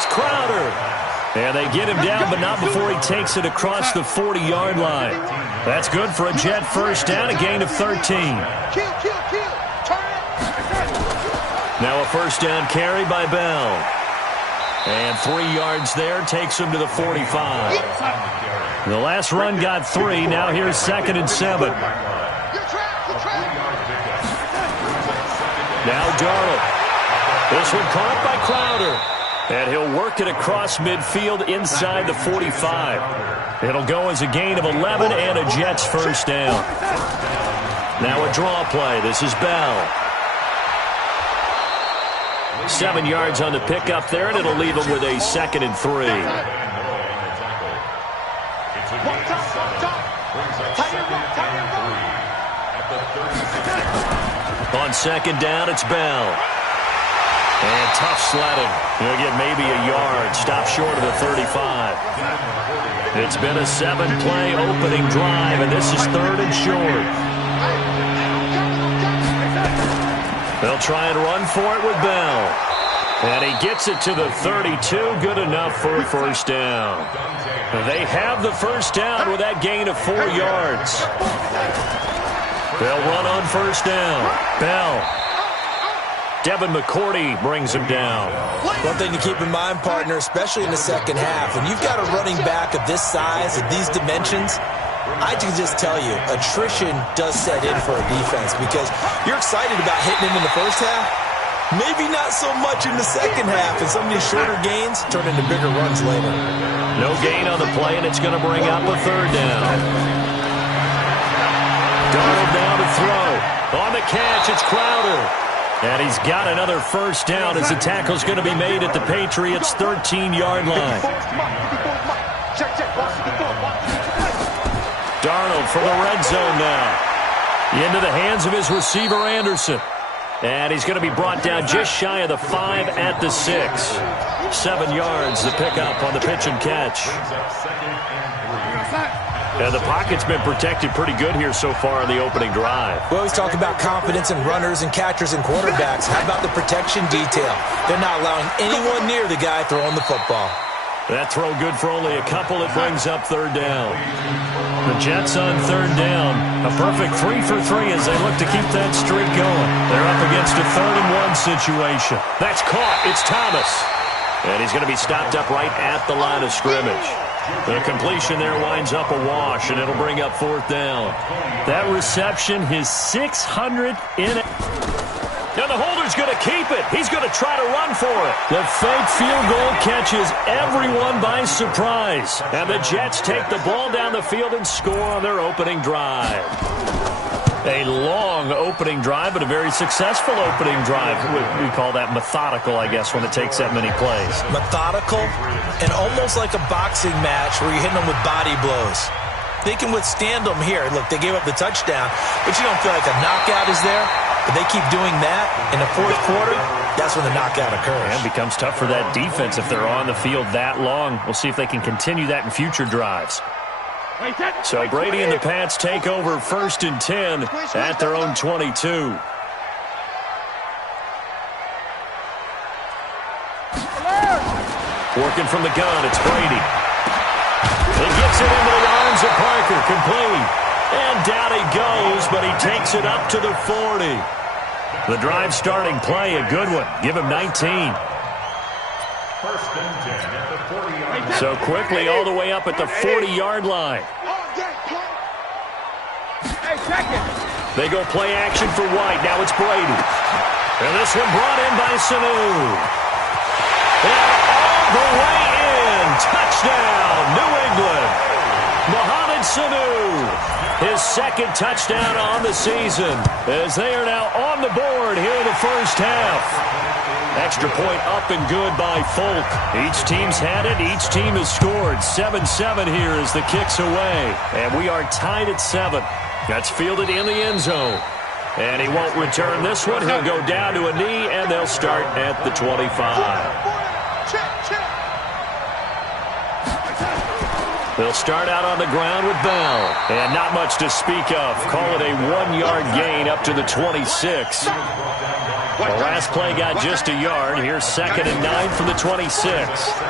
It's Crowder. And they get him down, but not before he takes it across the 40-yard line. That's good for a Jet first down, a gain of 13. Now a first down carry by Bell. And 3 yards there, takes him to the 45. The last run got 3. Now here's 2nd and 7. Now Darnold. This one caught by Crowder. And he'll work it across midfield inside the 45. It'll go as a gain of 11 and a Jets first down. Now a draw play. This is Bell. 7 yards on the pickup there, and it'll leave him with a 2nd and 3. On 2nd down, it's Bell. And tough sledding. He'll get maybe a yard. Stop short of the 35. It's been a 7-play opening drive, and this is 3rd and short. They'll try and run for it with Bell. And he gets it to the 32. Good enough for a first down. They have the first down with that gain of 4 yards. They'll run on first down. Bell. Devin McCourty brings him down. One thing to keep in mind, partner, especially in the second half, when you've got a running back of this size, of these dimensions, I can just tell you, attrition does set in for a defense because you're excited about hitting him in the first half. Maybe not so much in the second half, and some of these shorter gains turn into bigger runs later. No gain on the play, and it's going to bring up a 3rd down. Darnold down to throw. On the catch, it's Crowder. And he's got another first down as the tackle's going to be made at the Patriots' 13-yard line. Darnold from the red zone now. Into the hands of his receiver, Anderson. And he's going to be brought down just shy of the 5 at the 6. 7 yards to pick up on the pitch and catch. And the pocket's been protected pretty good here so far in the opening drive. We always talk about confidence in runners and catchers and quarterbacks. How about the protection detail? They're not allowing anyone near the guy throwing the football. That throw good for only a couple. It brings up 3rd down. The Jets on 3rd down. A perfect 3 for 3 as they look to keep that streak going. They're up against a 3rd and 1 situation. That's caught. It's Thomas. And he's going to be stopped up right at the line of scrimmage. The completion there winds up a wash, and it'll bring up 4th down. That reception, his 600 in it. And the holder's going to keep it. He's going to try to run for it. The fake field goal catches everyone by surprise. And the Jets take the ball down the field and score on their opening drive. A long opening drive, but a very successful opening drive. We call that methodical, I guess, when it takes that many plays. Methodical and almost like a boxing match where you're hitting them with body blows. They can withstand them here. Look, they gave up the touchdown, but you don't feel like a knockout is there. But they keep doing that in the 4th quarter, that's when the knockout occurs. And it becomes tough for that defense if they're on the field that long. We'll see if they can continue that in future drives. So Brady and the Pats take over 1st and 10 at their own 22. Working from the gun, it's Brady. He gets it into the arms of Parker, complete. And down he goes, but he takes it up to the 40. The drive starting play, a good one. Give him 19. So quickly all the way up at the 40-yard line. They go play action for White. Now it's Brady. And this one brought in by Sanu. And all the way in. Touchdown, New England. Mohamed Sanu. His 2nd touchdown on the season as they are now on the board here in the first half. Extra point up and good by Folk. Each team's had it. Each team has scored. 7-7 here as the kick's away. And we are tied at 7. That's fielded in the end zone. And he won't return this one. He'll go down to a knee, and they'll start at the 25. They'll start out on the ground with Bell. And not much to speak of. Call it a 1-yard gain up to the 26. The last play got just a yard. Here's 2nd and 9 from the 26.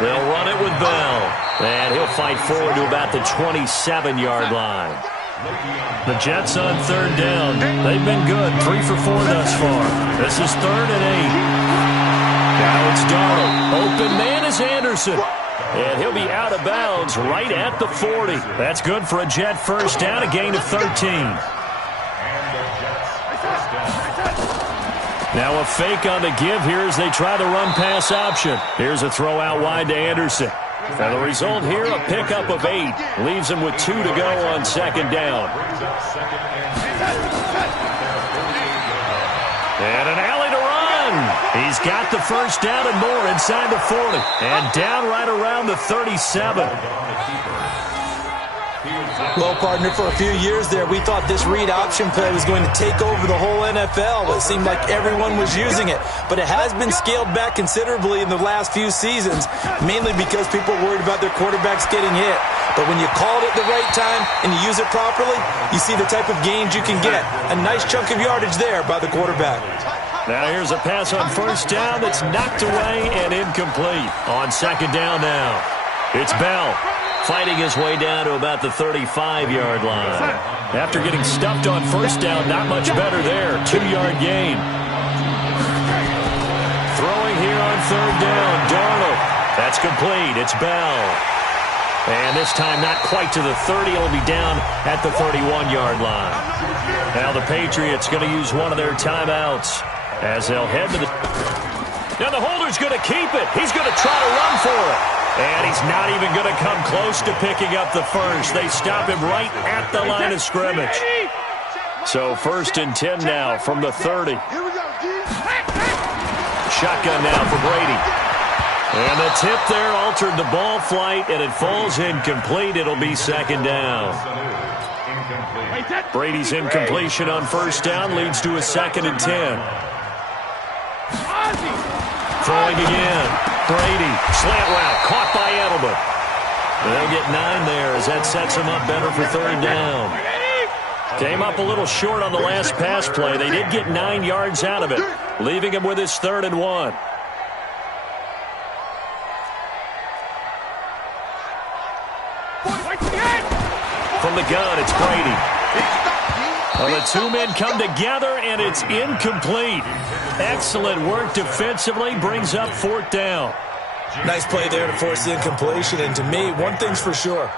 They'll run it with Bell. And he'll fight forward to about the 27-yard line. The Jets on 3rd down. They've been good, 3 for 4 thus far. This is 3rd and 8. Now it's Darnold. Open man is Anderson. And he'll be out of bounds right at the 40. That's good for a Jet first down, a gain of 13. Now a fake on the give here as they try the run-pass option. Here's a throw out wide to Anderson. And the result here, a pickup of 8. Leaves him with 2 to go on 2nd down. And an alley to run. He's got the first down and more inside the 40. And down right around the 37. Well, partner, for a few years there, we thought this read option play was going to take over the whole NFL. It seemed like everyone was using it. But it has been scaled back considerably in the last few seasons, mainly because people are worried about their quarterbacks getting hit. But when you call it at the right time and you use it properly, you see the type of gains you can get. A nice chunk of yardage there by the quarterback. Now here's a pass on first down that's knocked away and incomplete. On 2nd down now, it's Bell. Fighting his way down to about the 35-yard line. After getting stuffed on first down, not much better there. 2-yard gain. Throwing here on 3rd down, Darnold. That's complete. It's Bell. And this time not quite to the 30. It'll be down at the 31-yard line. Now the Patriots going to use one of their timeouts as they'll head to the... Now the holder's going to keep it. He's going to try to run for it. And he's not even going to come close to picking up the first. They stop him right at the line of scrimmage. So 1st and 10 now from the 30. Shotgun now for Brady. And the tip there altered the ball flight, and it falls incomplete. It'll be 2nd down. Brady's incompletion on first down leads to a 2nd and 10. Throwing again. Brady, slant route, caught by Edelman. They'll get 9 there as that sets him up better for 3rd down. Came up a little short on the last pass play. They did get 9 yards out of it, leaving him with his 3rd and 1. From the gun, it's Brady. Well, the 2 men come together, and it's incomplete. Excellent work defensively, brings up 4th down. Nice play there to force the incompletion. And to me, one thing's for sure.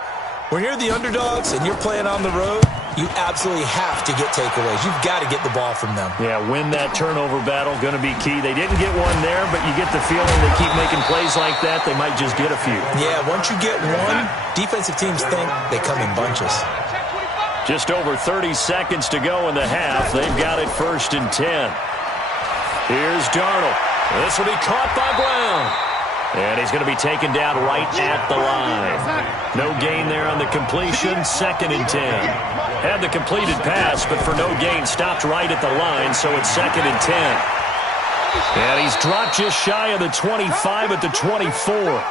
When you're the underdogs and you're playing on the road, you absolutely have to get takeaways. You've got to get the ball from them. Yeah, win that turnover battle, going to be key. They didn't get one there, but you get the feeling they keep making plays like that, they might just get a few. Yeah, once you get one, defensive teams think they come in bunches. Just over 30 seconds to go in the half. They've got it 1st and 10. Here's Darnold. This will be caught by Brown. And he's going to be taken down right at the line. No gain there on the completion. 2nd and 10. Had the completed pass, but for no gain, stopped right at the line, so it's 2nd and 10. And he's dropped just shy of the 25 at the 24.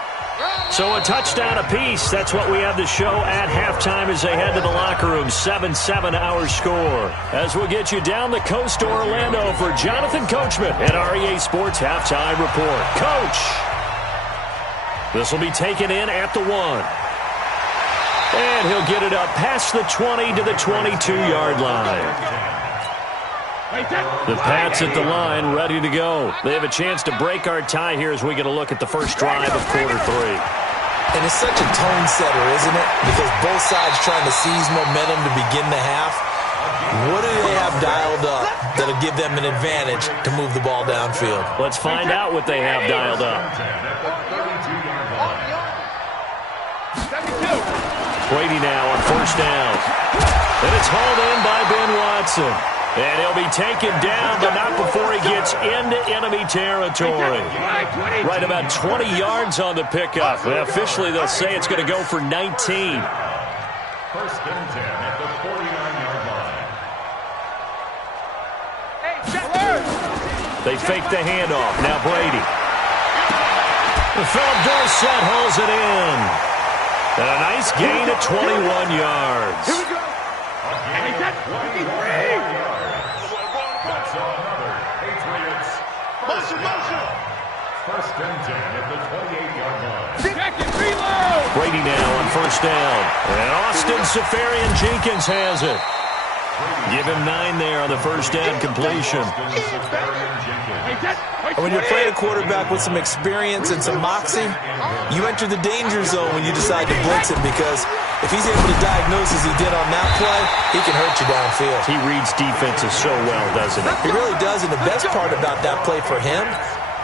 So a touchdown apiece. That's what we have to show at halftime as they head to the locker room. 7-7 our score. As we'll get you down the coast to Orlando for Jonathan Coachman at REA Sports Halftime Report. Coach! This will be taken in at the 1. And he'll get it up past the 20 to the 22-yard line. The Pats at the line, ready to go. They have a chance to break our tie here as we get a look at the first drive of quarter 3. And it's such a tone setter, isn't it? Because both sides trying to seize momentum to begin the half. What do they have dialed up that'll give them an advantage to move the ball downfield? Let's find out what they have dialed up. Brady now on first down. And it's hauled in by Ben Watson. And he'll be taken down, but not before he gets into enemy territory. Right about 20 yards on the pickup. Well, officially, they'll say it's going to go for 19. 1st and 10 at the 49-yard line. They fake the handoff. Now Brady. Philip Dorsett hauls it in. And a nice gain at 21 yards. Here we go. That's another Patriots First and 10 at the 28-yard line. Brady now on first down. And Austin Safarian-Jenkins has it. Give him 9 there on the first down completion. When you're playing a quarterback with some experience and some moxie, you enter the danger zone when you decide to blitz him, because if he's able to diagnose as he did on that play, he can hurt you downfield. He reads defenses so well, doesn't he? He really does, and the best part about that play for him,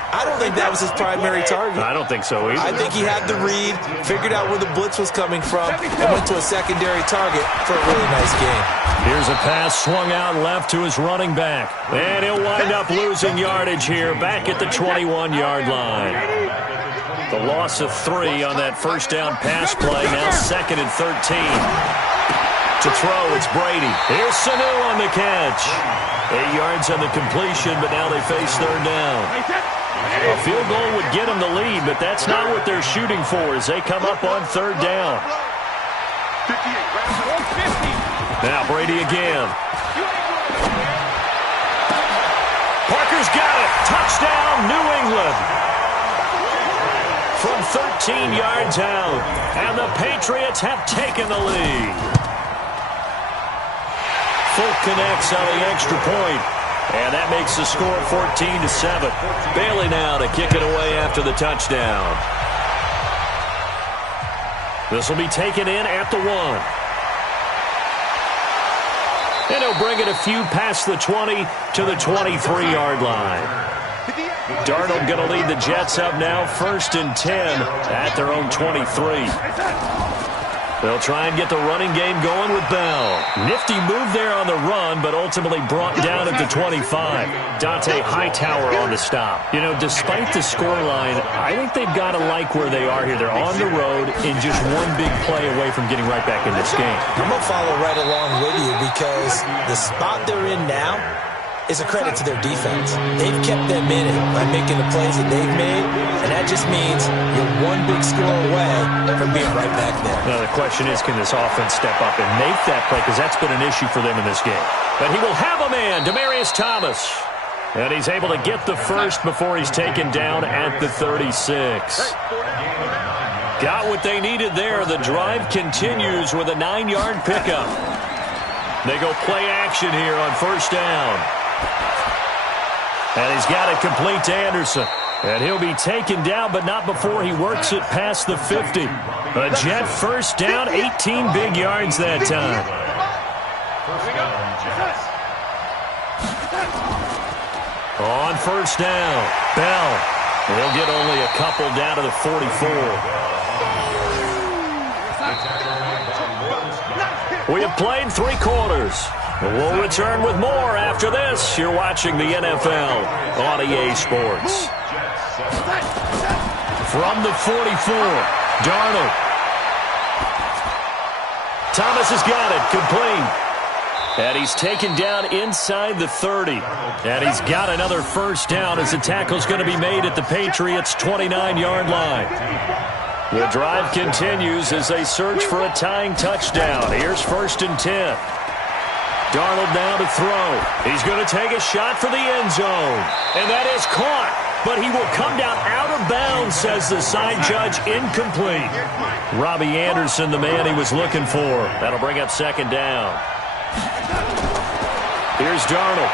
I don't think that was his primary target. I don't think so either. I think he had the read, figured out where the blitz was coming from, and went to a secondary target for a really nice game. Here's a pass swung out left to his running back. And he'll wind up losing yardage here back at the 21-yard line. The loss of 3 on that first down pass play. Now 2nd and 13. To throw, it's Brady. Here's Sanu on the catch. 8 yards on the completion, but now they face third down. A field goal would get them the lead, but that's not what they're shooting for as they come up on third down. Now Brady again. Parker's got it. Touchdown, New England. From 13 yards out, and the Patriots have taken the lead. Folk connects on the extra point. And that makes the score 14-7. Bailey now to kick it away after the touchdown. This will be taken in at the 1. And he'll bring it a few past the 20 to the 23-yard line. Darnold going to lead the Jets up now, 1st and 10 at their own 23. They'll try and get the running game going with Bell. Nifty move there on the run, but ultimately brought down at the 25. Dante Hightower on the stop. You know, despite the scoreline, I think they've got to like where they are here. They're on the road in just one big play away from getting right back in this game. I'm going to follow right along with you, because the spot they're in now is a credit to their defense. They've kept them in it by making the plays that they've made, and that just means you're one big score away from being right back there. Now the question is, can this offense step up and make that play, because that's been an issue for them in this game. But he will have a man, Demaryius Thomas. And he's able to get the first before he's taken down at the 36. Got what they needed there. The drive continues with a 9-yard pickup. They go play action here on first down. And he's got it complete to Anderson. And he'll be taken down, but not before he works it past the 50. A Jet first down, 18 big yards that time. On first down, Bell. He'll get only a couple down to the 44. We have played 3 quarters. We'll return with more after this. You're watching the NFL on EA Sports. From the 44, Darnold. Thomas has got it, complete. And he's taken down inside the 30. And he's got another first down as the tackle's going to be made at the Patriots' 29-yard line. The drive continues as they search for a tying touchdown. Here's 1st and 10. Darnold now to throw. He's going to take a shot for the end zone. And that is caught. But he will come down out of bounds, says the side judge. Incomplete. Robbie Anderson, the man he was looking for. That'll bring up 2nd down. Here's Darnold.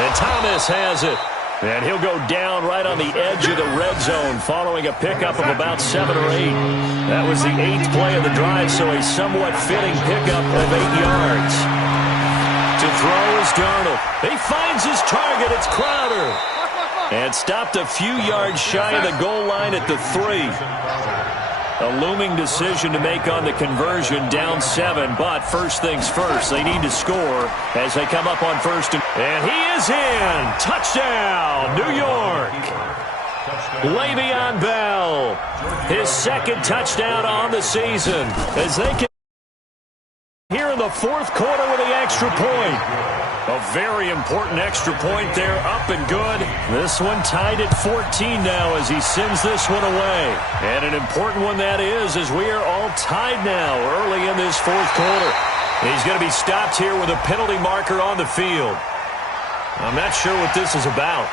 And Thomas has it. And he'll go down right on the edge of the red zone following a pickup of about 7 or 8. That was the 8th play of the drive, so a somewhat fitting pickup of 8 yards. To throw is Darnold. He finds his target. It's Crowder. And stopped a few yards shy of the goal line at the 3. A looming decision to make on the conversion, down 7, but first things first, they need to score as they come up on first. And he is in! Touchdown, New York! Le'Veon Bell, his 2nd touchdown on the season, as they can here in the 4th quarter with the extra point. A very important extra point there, up and good. This one tied at 14 now as he sends this one away. And an important one that is, as we are all tied now early in this 4th quarter. He's going to be stopped here with a penalty marker on the field. I'm not sure what this is about.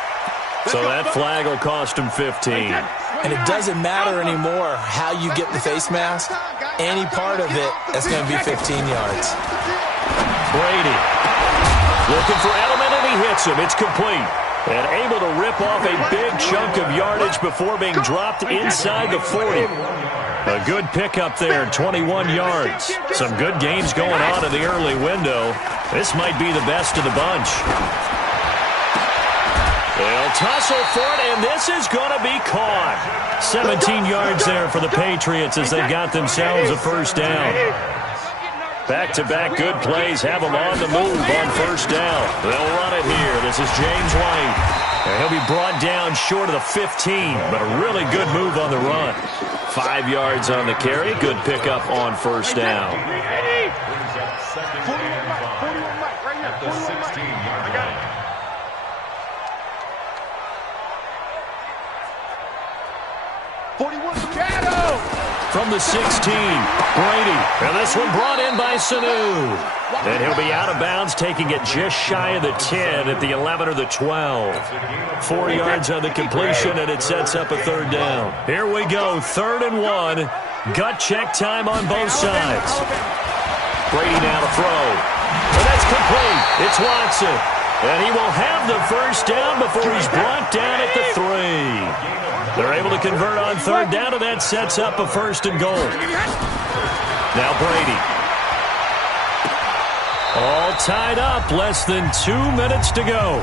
So that flag will cost him 15. And it doesn't matter anymore how you get the face mask. Any part of it, that's going to be 15 yards. Brady looking for Edelman, and he hits him. It's complete. And able to rip off a big chunk of yardage before being dropped inside the 40. A good pickup there, 21 yards. Some good games going on in the early window. This might be the best of the bunch. They'll tussle for it, and this is going to be caught. 17 yards there for the Patriots as they've got themselves a first down. Back-to-back good plays have them on the move on first down. They'll run it here. This is James White. And he'll be brought down short of the 15, but a really good move on the run. 5 yards on the carry. Good pickup on first down. From the 16, Brady. And this one brought in by Sanu. And he'll be out of bounds, taking it just shy of the 10 at the 11 or the 12. 4 yards on the completion, and it sets up a third down. Here we go, 3rd and 1. Gut check time on both sides. Brady now to throw. And that's complete. It's Watson. And he will have the first down before he's brought down at the 3. They're able to convert on third down, and that sets up a 1st and goal. Now Brady. All tied up, less than 2 minutes to go.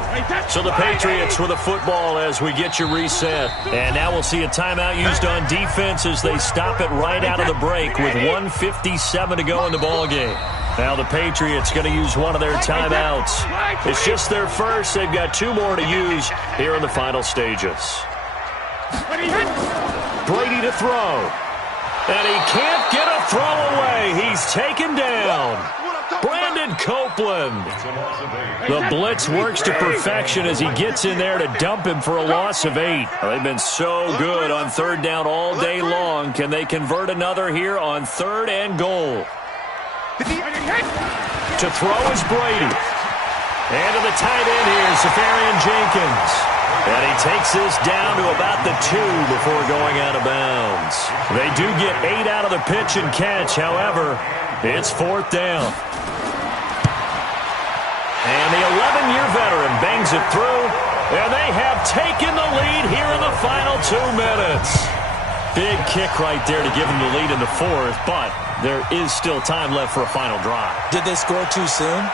So the Patriots with a football as we get you reset. And now we'll see a timeout used on defense as they stop it right out of the break with 1:57 to go in the ballgame. Now the Patriots going to use one of their timeouts. It's just their first. They've got 2 more to use here in the final stages. Brady to throw. And he can't get a throw away. He's taken down. Brandon Copeland. The blitz works to perfection as he gets in there to dump him for a loss of 8. They've been so good on third down all day long. Can they convert another here on 3rd and goal? To throw is Brady. And to the tight end here, Safarian Jenkins. And he takes this down to about the 2 before going out of bounds. They do get 8 out of the pitch and catch. However, it's 4th down. And the 11-year veteran bangs it through. And they have taken the lead here in the final 2 minutes. Big kick right there to give them the lead in the 4th, but there is still time left for a final drive. Did they score too soon?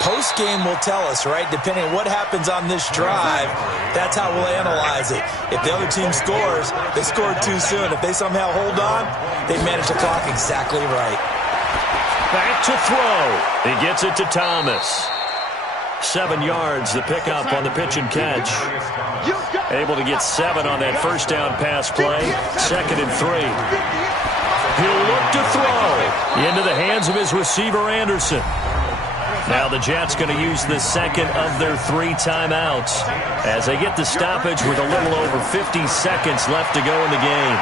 Post-game will tell us, right? Depending on what happens on this drive, that's how we'll analyze it. If the other team scores, they scored too soon. If they somehow hold on, they manage the clock exactly right. Back to throw. He gets it to Thomas. 7 yards, the pickup on the pitch and catch. Able to get 7 on that first down pass play. 2nd and 3. He'll look to throw into the hands of his receiver, Anderson. Now the Jets going to use the 2nd of their 3 timeouts as they get the stoppage with a little over 50 seconds left to go in the game.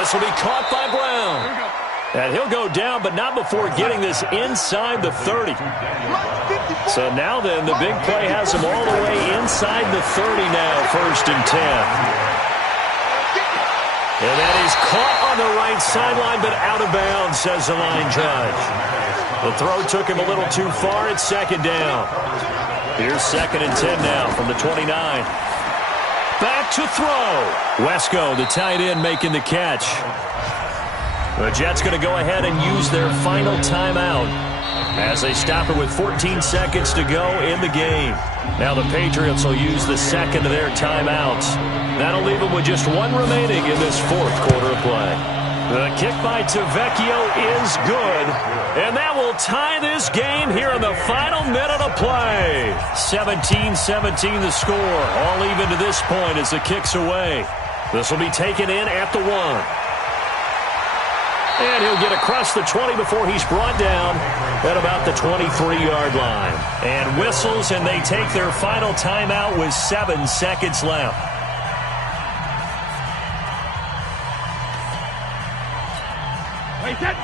This will be caught by Brown. And he'll go down, but not before getting this inside the 30. So now then, the big play has him all the way inside the 30 now, 1st and 10. And that is caught on the right sideline, but out of bounds, says the line judge. The throw took him a little too far. It's 2nd down. Here's 2nd and 10 now from the 29. Back to throw. Wesco, the tight end, making the catch. The Jets going to go ahead and use their final timeout as they stop it with 14 seconds to go in the game. Now the Patriots will use the 2nd of their timeouts. That'll leave them with just 1 remaining in this 4th quarter of play. The kick by Tavecchio is good, and that will tie this game here in the final minute of play. 17-17 the score, all even to this point as the kick's away. This will be taken in at the 1. And he'll get across the 20 before he's brought down at about the 23-yard line. And whistles, and they take their final timeout with 7 seconds left.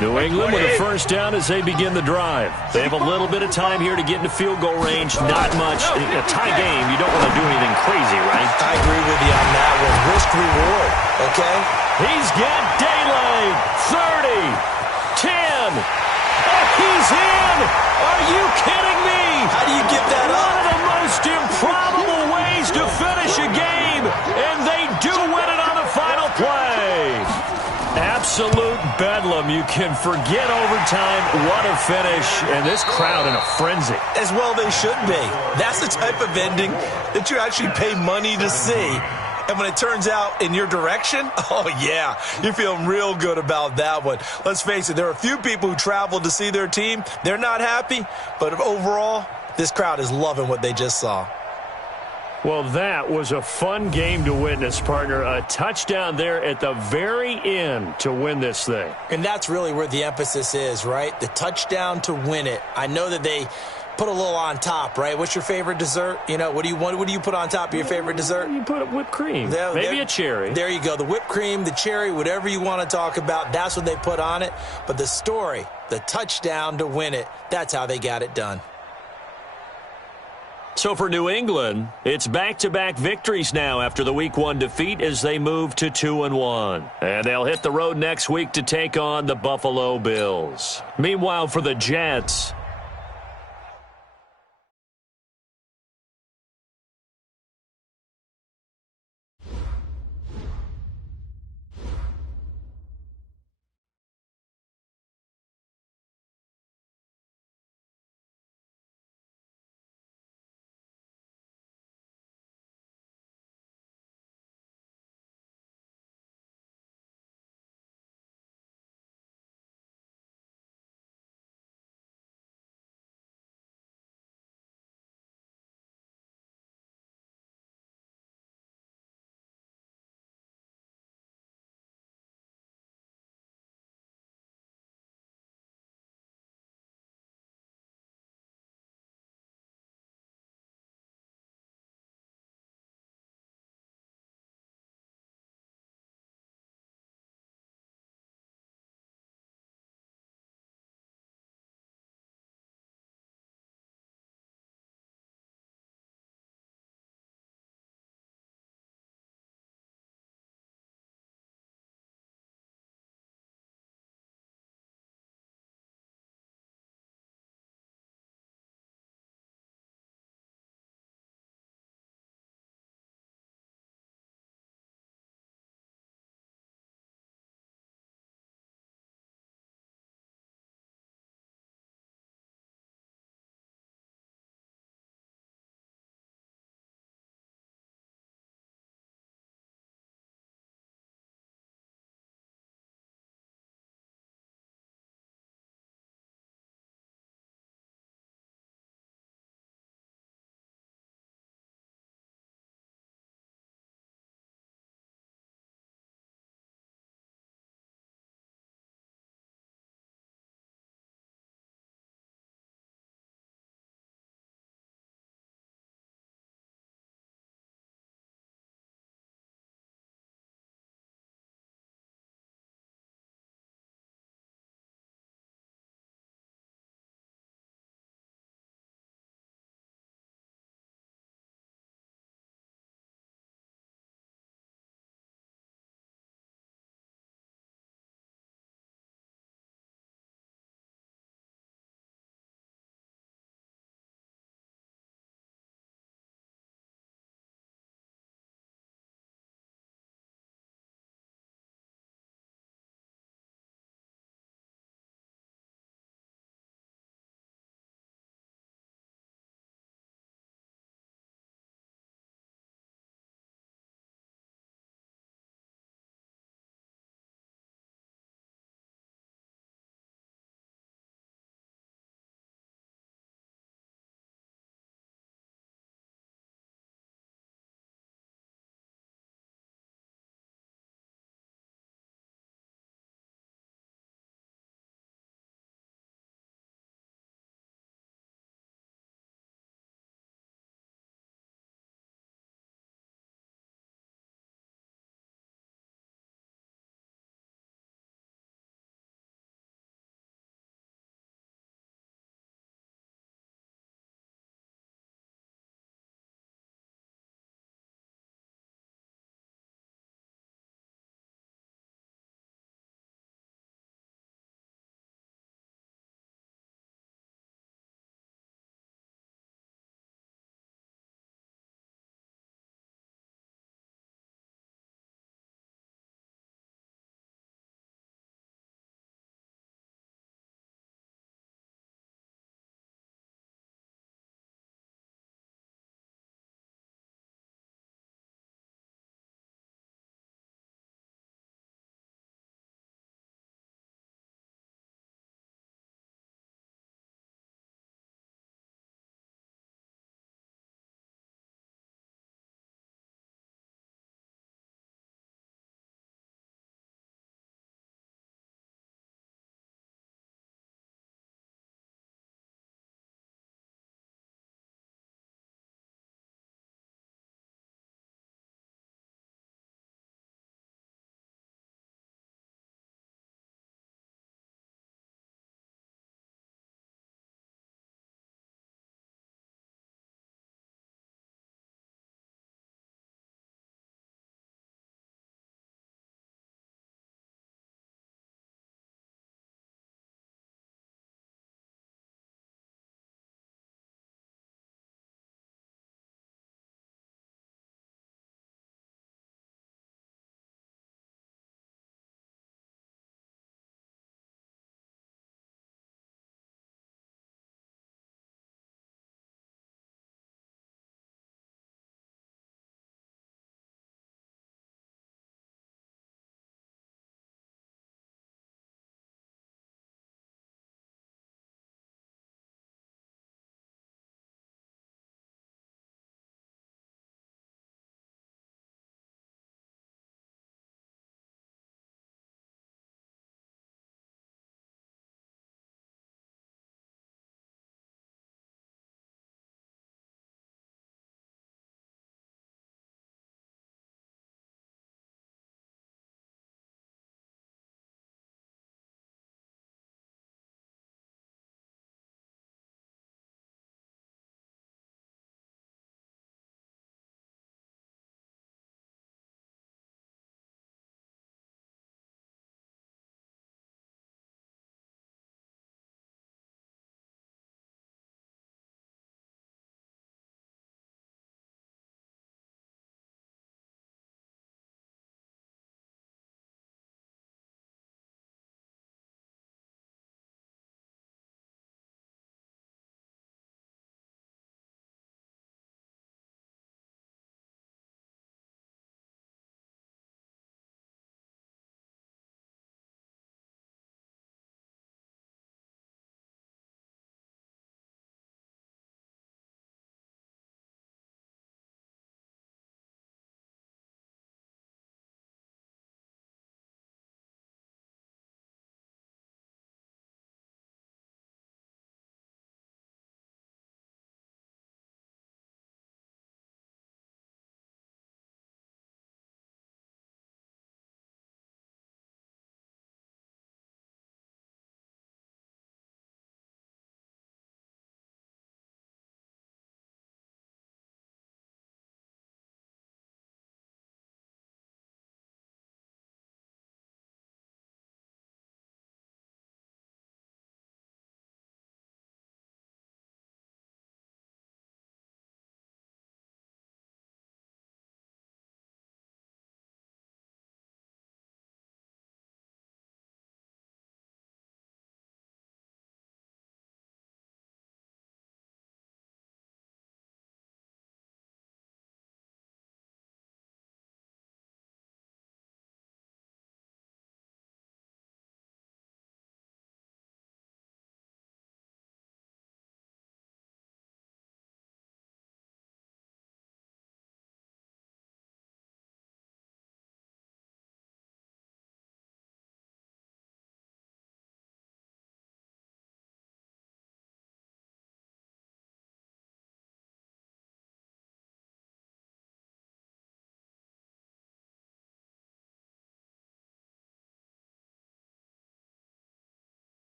New England with a first down as they begin the drive. They have a little bit of time here to get into field goal range. Not much. A tie game, you don't want to do anything crazy, right? I agree with you on that one. Risk-reward, okay? He's got daylight. 30, 10. Oh, he's in. Are you kidding me? How do you give that One up? of the most improbable ways to finish a game, and they do win it on the final play. Absolute bedlam. You can forget overtime. What a finish. And this crowd in a frenzy. As well they should be. That's the type of ending that you actually pay money to see. And when it turns out in your direction, oh, yeah, you're feeling real good about that one. Let's face it, there are a few people who traveled to see their team. They're not happy, but overall, this crowd is loving what they just saw. Well, that was a fun game to witness, partner. A touchdown there at the very end to win this thing. And that's really where the emphasis is, right? The touchdown to win it. I know that they put a little on top, right? What's your favorite dessert? You know, what do you put on top of your favorite dessert? You put whipped cream. Maybe a cherry. There you go. The whipped cream, the cherry, whatever you want to talk about, that's what they put on it. But the story, the touchdown to win it, that's how they got it done. So for New England, it's back-to-back victories now after the Week 1 defeat as they move to 2-1. And they'll hit the road next week to take on the Buffalo Bills. Meanwhile, for the Jets,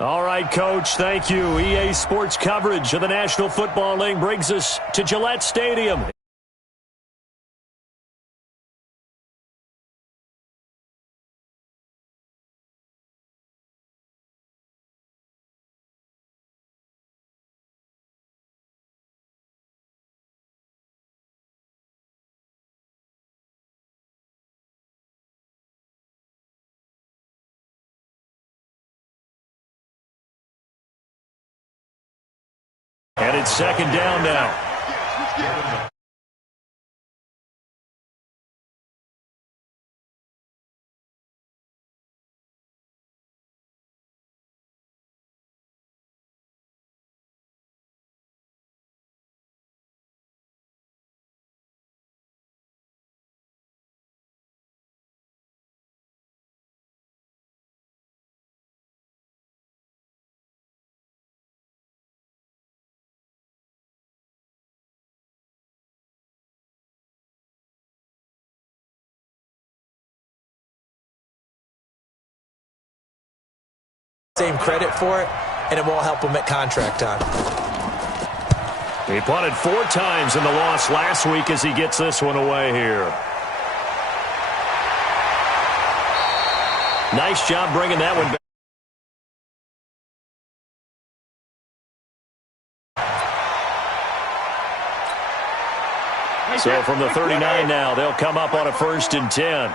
All right, Coach, thank you. EA Sports coverage of the National Football League brings us to Gillette Stadium. And it's second down now. Same credit for it, and it won't help him at contract time. He punted 4 times in the loss last week as he gets this one away here. Nice job bringing that one back. So from the 39 now, they'll come up on a 1st and 10.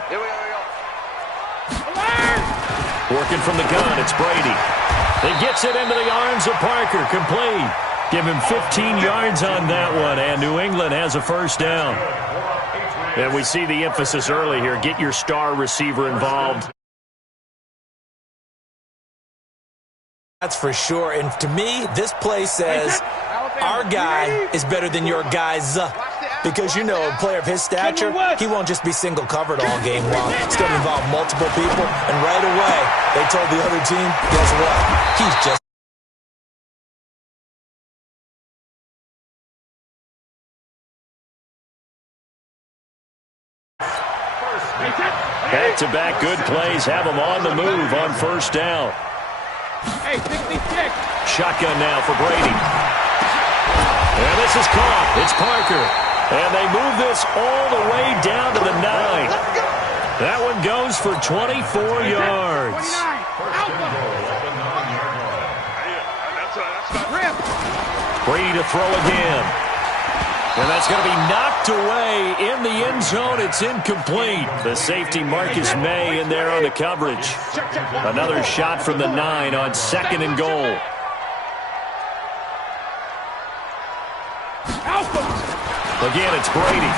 Working from the gun, it's Brady. He gets it into the arms of Parker, complete. Give him 15 yards on that one, and New England has a 1st down. And we see the emphasis early here. Get your star receiver involved. That's for sure. And to me, this play says our guy is better than your guys. Because, you know, a player of his stature, he won't just be single covered all game long. It's going to involve multiple people. And right away, they told the other team, guess what? He's just... Back-to-back good plays have them on the move on 1st down. Shotgun now for Brady. And this is caught. It's Parker. And they move this all the way down to the 9. That one goes for 24 yards. Brady to throw again. And that's going to be knocked away in the end zone. It's incomplete. The safety Marcus May in there on the coverage. Another shot from the 9 on 2nd and goal. Again, it's Brady.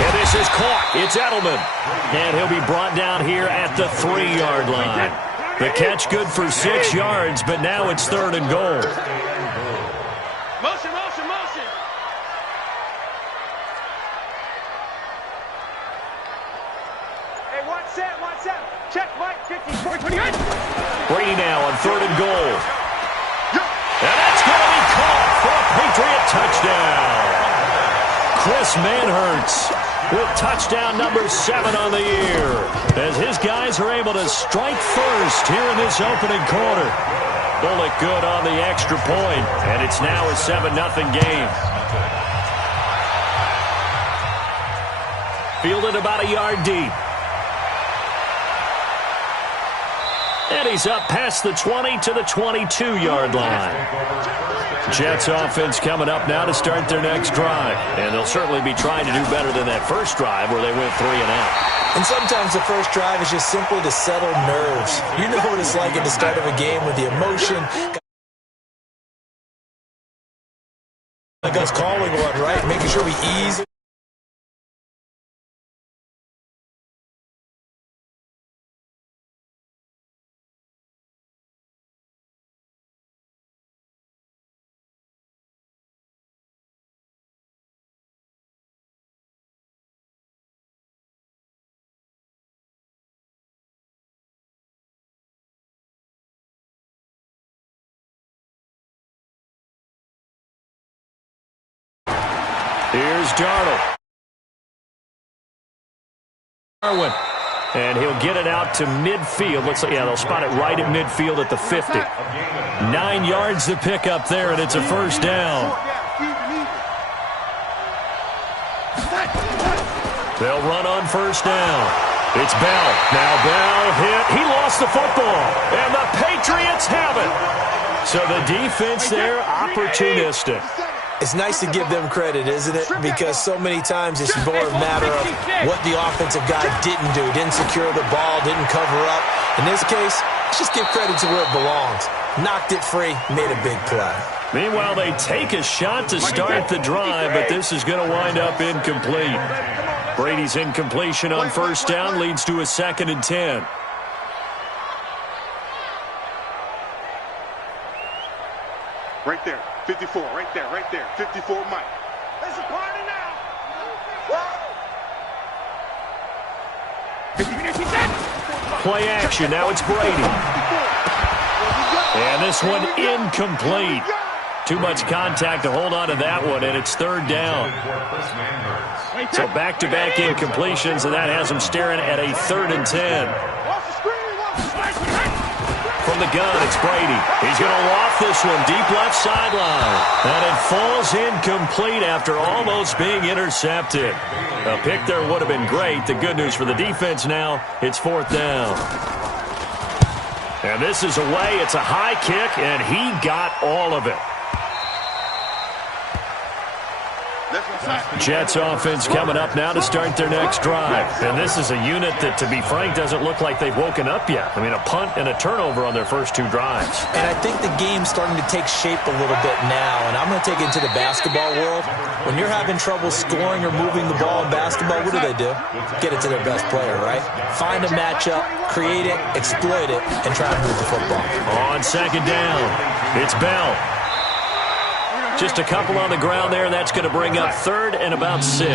And this is caught. It's Edelman. And he'll be brought down here at the 3-yard line. The catch good for 6 yards, but now it's 3rd and goal. Motion, motion, motion. Hey, one set. Check, Mike, 50, 28. Brady now on 3rd and goal. And that's going to be caught for a Patriot touchdown. Chris Manhertz with touchdown number 7 on the year as his guys are able to strike first here in this opening quarter. Bullock good on the extra point, and it's now a 7-0 game. Fielded about a yard deep. And he's up past the 20 to the 22-yard line. Jets offense coming up now to start their next drive. And they'll certainly be trying to do better than that first drive where they went 3 and out. And sometimes the first drive is just simply to settle nerves. You know what it's like at the start of a game with the emotion. Like us calling one, right? Making sure we ease it. Here's Darnold. Darwin. And he'll get it out to midfield. Looks like, yeah, they'll spot it right at midfield at the 50. 9 yards to pick up there, and it's a first down. They'll run on first down. It's Bell. Now Bell hit. He lost the football, and the Patriots have it. So the defense there, opportunistic. It's nice to give them credit, isn't it? Because so many times it's more a matter of what the offensive guy didn't do. Didn't secure the ball, didn't cover up. In this case, let's just give credit to where it belongs. Knocked it free, made a big play. Meanwhile, they take a shot to start the drive, but this is going to wind up incomplete. Brady's incompletion on first down leads to a 2nd and 10. Right there, 54, right there, 54, Mike. There's a party now. Play action, now it's Brady. And this one incomplete. Too much contact to hold on to that one, and it's 3rd down. So back-to-back incompletions, and that has him staring at a 3rd and 10. From the gun, it's Brady. He's going to loft this one deep left sideline. And it falls incomplete after almost being intercepted. A pick there would have been great. The good news for the defense now, it's 4th down. And this is away. It's a high kick, and he got all of it. Jets offense coming up now to start their next drive. And this is a unit that, to be frank, doesn't look like they've woken up yet. I mean, a punt and a turnover on their first 2 drives. And I think the game's starting to take shape a little bit now. And I'm going to take it into the basketball world. When you're having trouble scoring or moving the ball in basketball, what do? Get it to their best player, right? Find a matchup, create it, exploit it, and try to move the football. On 2nd down, it's Bell. Just a couple on the ground there, and that's going to bring up 3rd and about 6.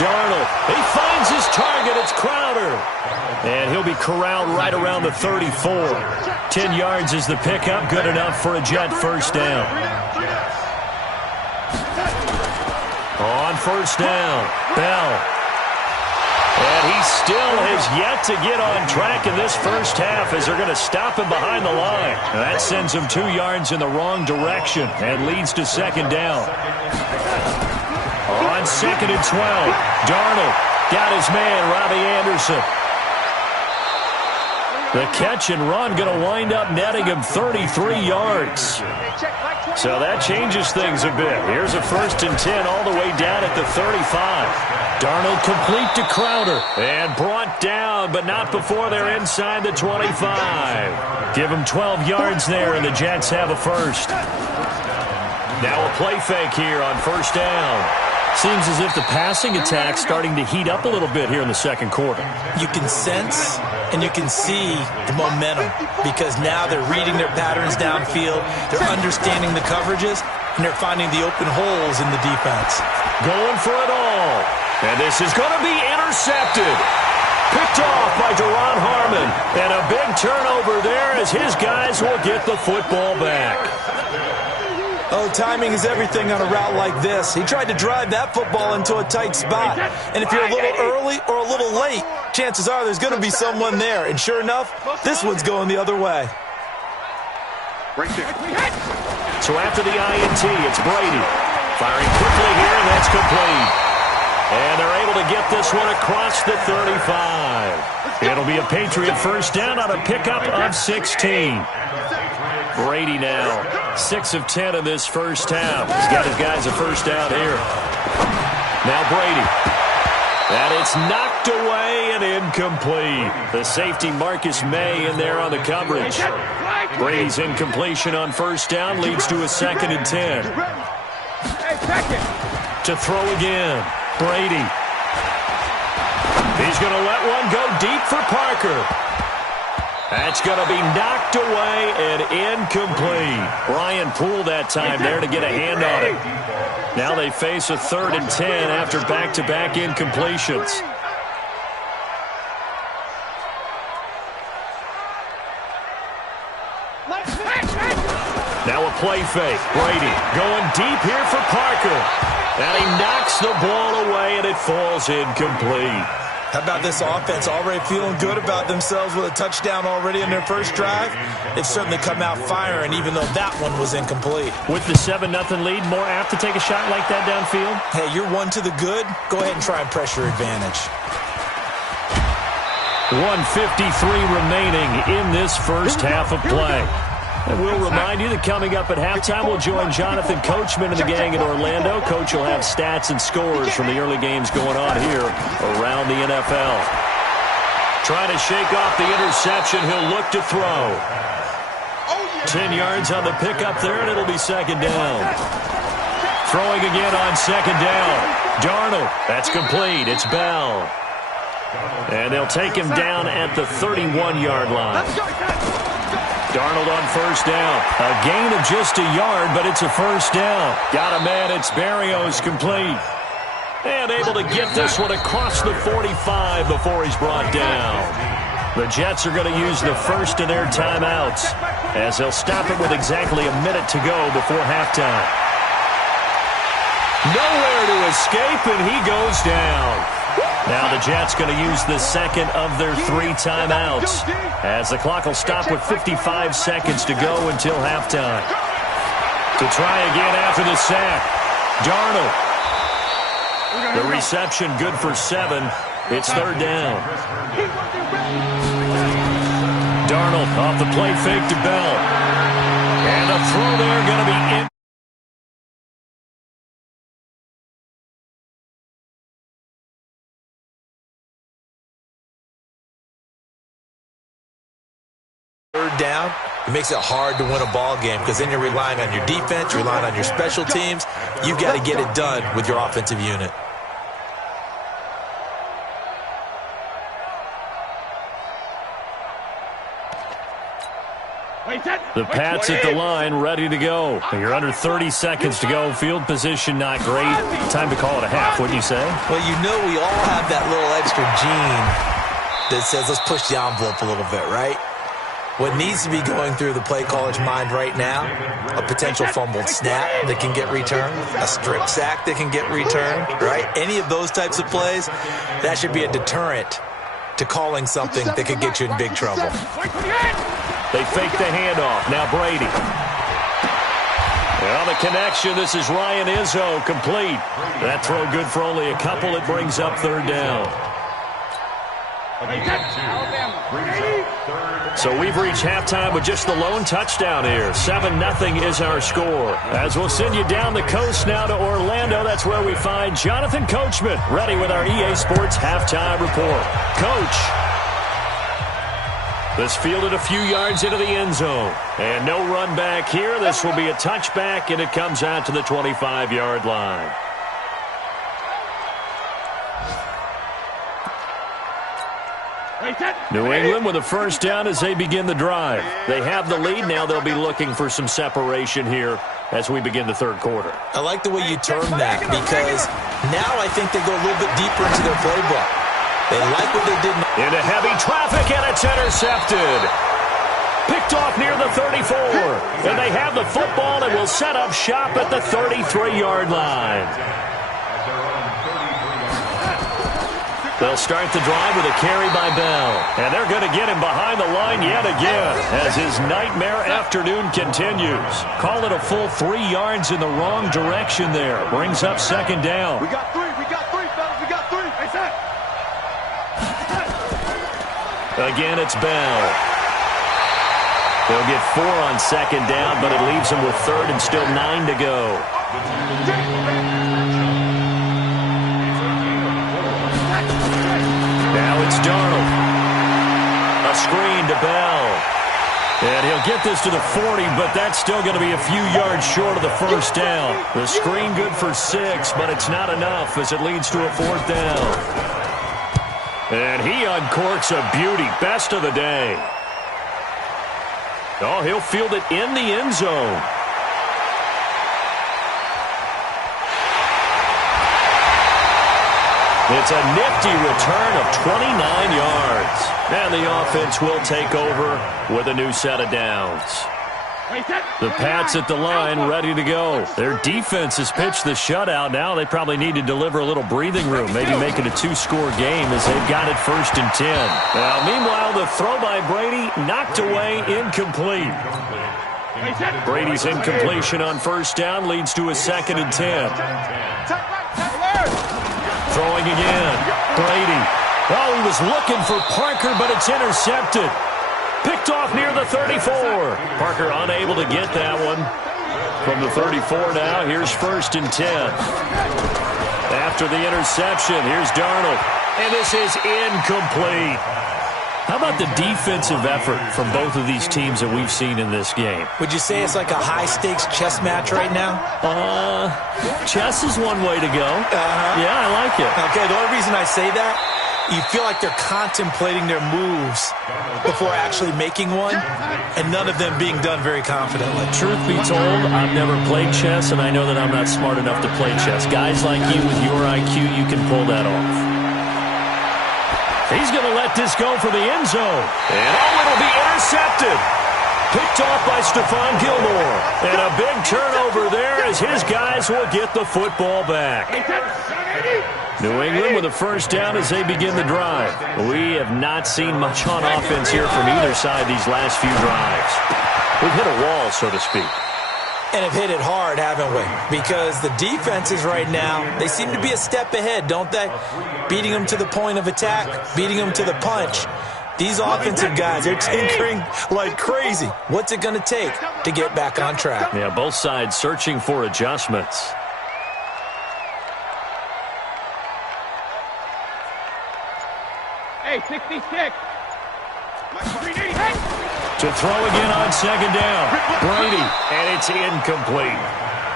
Darnold, he finds his target. It's Crowder. And he'll be corralled right around the 34. 10 yards is the pickup. Good enough for a Jet first down. On first down, Bell. And he still has yet to get on track in this first half as they're going to stop him behind the line. And that sends him 2 yards in the wrong direction and leads to 2nd down. On 2nd and 12, Darnold got his man, Robbie Anderson. The catch and run going to wind up netting him 33 yards. So that changes things a bit. Here's a 1st and 10 all the way down at the 35. Darnold complete to Crowder and brought down, but not before they're inside the 25. Give him 12 yards there, and the Jets have a first. Now a play fake here on first down. Seems as if the passing attack's starting to heat up a little bit here in the 2nd quarter. You can sense and you can see the momentum because now they're reading their patterns downfield, they're understanding the coverages, and they're finding the open holes in the defense. Going for it all. And this is going to be intercepted. Picked off by Deron Harmon. And a big turnover there as his guys will get the football back. Oh, timing is everything on a route like this. He tried to drive that football into a tight spot. And if you're a little early or a little late, chances are there's going to be someone there. And sure enough, this one's going the other way. Right there. So after the INT, it's Brady. Firing quickly here, and that's complete. And they're able to get this one across the 35. It'll be a Patriot first down on a pickup of 16. Brady now 6 of 10 in this first half. He's got his guys a first down here. Now Brady. And it's knocked away and incomplete. The safety Marcus May in there on the coverage. Brady's incompletion on first down leads to a 2nd and 10. To throw again. Brady. He's going to let one go deep for Parker. That's going to be knocked away and incomplete. Brian Poole that time there to get a hand on it. Now they face a 3rd and 10 after back-to-back incompletions. Now a play fake. Brady going deep here for Parker. And he knocks the ball away, and it falls incomplete. How about this offense already feeling good about themselves with a touchdown already in their first drive? They've certainly come out firing, even though that one was incomplete. With the 7-0 lead, more apt to take a shot like that downfield? Hey, you're one to the good. Go ahead and try and press your advantage. 1:53 remaining in this first half of play. And we'll remind you that coming up at halftime, we'll join Jonathan Coachman and the gang in Orlando. Coach will have stats and scores from the early games going on here around the NFL. Trying to shake off the interception. He'll look to throw. 10 yards on the pickup there, and it'll be second down. Throwing again on second down. Darnold, that's complete. It's Bell. And they'll take him down at the 31-yard line. Darnold on first down. A gain of just a yard, but it's a first down. Got a man. It's Berrios complete. And able to get this one across the 45 before he's brought down. The Jets are going to use the first of their timeouts as they'll stop it with exactly a minute to go before halftime. Nowhere to escape, and he goes down. Now the Jets going to use the second of their 3 timeouts as the clock will stop with 55 seconds to go until halftime. To try again after the sack. Darnold. The reception good for 7. It's third down. Darnold off the play fake to Bell. And a throw there going to be in. Third down, it makes it hard to win a ball game because then you're relying on your defense, you're relying on your special teams. You've got to get it done with your offensive unit. The Pats at the line, ready to go. You're under 30 seconds to go. Field position not great. Time to call it a half, wouldn't you say? Well, you know we all have that little extra gene that says let's push the envelope a little bit, right? What needs to be going through the play caller's mind right now, a potential fumbled snap that can get returned, a strip sack that can get returned, right? Any of those types of plays, that should be a deterrent to calling something that could get you in big trouble. They fake the handoff. Now Brady. And on the connection, this is Ryan Izzo, complete. That throw good for only a couple. It brings up third down. So we've reached halftime with just the lone touchdown here. 7-0 is our score. As we'll send you down the coast now to Orlando, that's where we find Jonathan Coachman, ready with our EA Sports halftime report. Coach. This fielded a few yards into the end zone. And no run back here. This will be a touchback, and it comes out to the 25-yard line. New England with a first down as they begin the drive. They have the lead. Now they'll be looking for some separation here as we begin the third quarter. I like the way you term that because now I think they go a little bit deeper into their playbook. They like what they did. Into heavy traffic, and it's intercepted. Picked off near the 34. And they have the football and will set up shop at the 33-yard line. They'll start the drive with a carry by Bell. And they're going to get him behind the line yet again as his nightmare afternoon continues. Call it a full 3 yards in the wrong direction there. Brings up second down. We got three, fellas, we got three. Hey, set. Again, it's Bell. They'll get 4 on second down, but it leaves them with third and still 9 to go. Now it's Darnold. A screen to Bell. And he'll get this to the 40, but that's still going to be a few yards short of the first down. The screen good for 6, but it's not enough as it leads to a fourth down. And he uncorks a beauty. Best of the day. Oh, he'll field it in the end zone. It's a nifty return of 29 yards. And the offense will take over with a new set of downs. The Pats at the line, ready to go. Their defense has pitched the shutout. Now they probably need to deliver a little breathing room, maybe make it a two-score game as they've got it 1st and 10. Now, meanwhile, the throw by Brady knocked away, incomplete. Brady's incompletion on 1st down leads to a 2nd and 10. Throwing again. Brady. Oh, he was looking for Parker, but it's intercepted. Picked off near the 34. Parker unable to get that one. From the 34 now, here's 1st and 10. After the interception, here's Darnold. And this is incomplete. How about the defensive effort from both of these teams that we've seen in this game? Would you say it's like a high-stakes chess match right now? Chess is one way to go. Yeah, I like it. Okay, the only reason I say that, you feel like they're contemplating their moves before actually making one, and none of them being done very confidently. Truth be told, I've never played chess, and I know that I'm not smart enough to play chess. Guys like you with your IQ, you can pull that off. He's going to let this go for the end zone. And it'll be intercepted. Picked off by Stephon Gilmore. And a big turnover there as his guys will get the football back. New England with a 1st down as they begin the drive. We have not seen much on offense here from either side these last few drives. We've hit a wall, so to speak. And have hit it hard, haven't we? Because the defenses right now, they seem to be a step ahead, don't they? Beating them to the point of attack, beating them to the punch. These offensive guys, they're tinkering like crazy. What's it going to take to get back on track? Yeah, both sides searching for adjustments. Hey, 66. To throw again on 2nd down. Brady, and it's incomplete.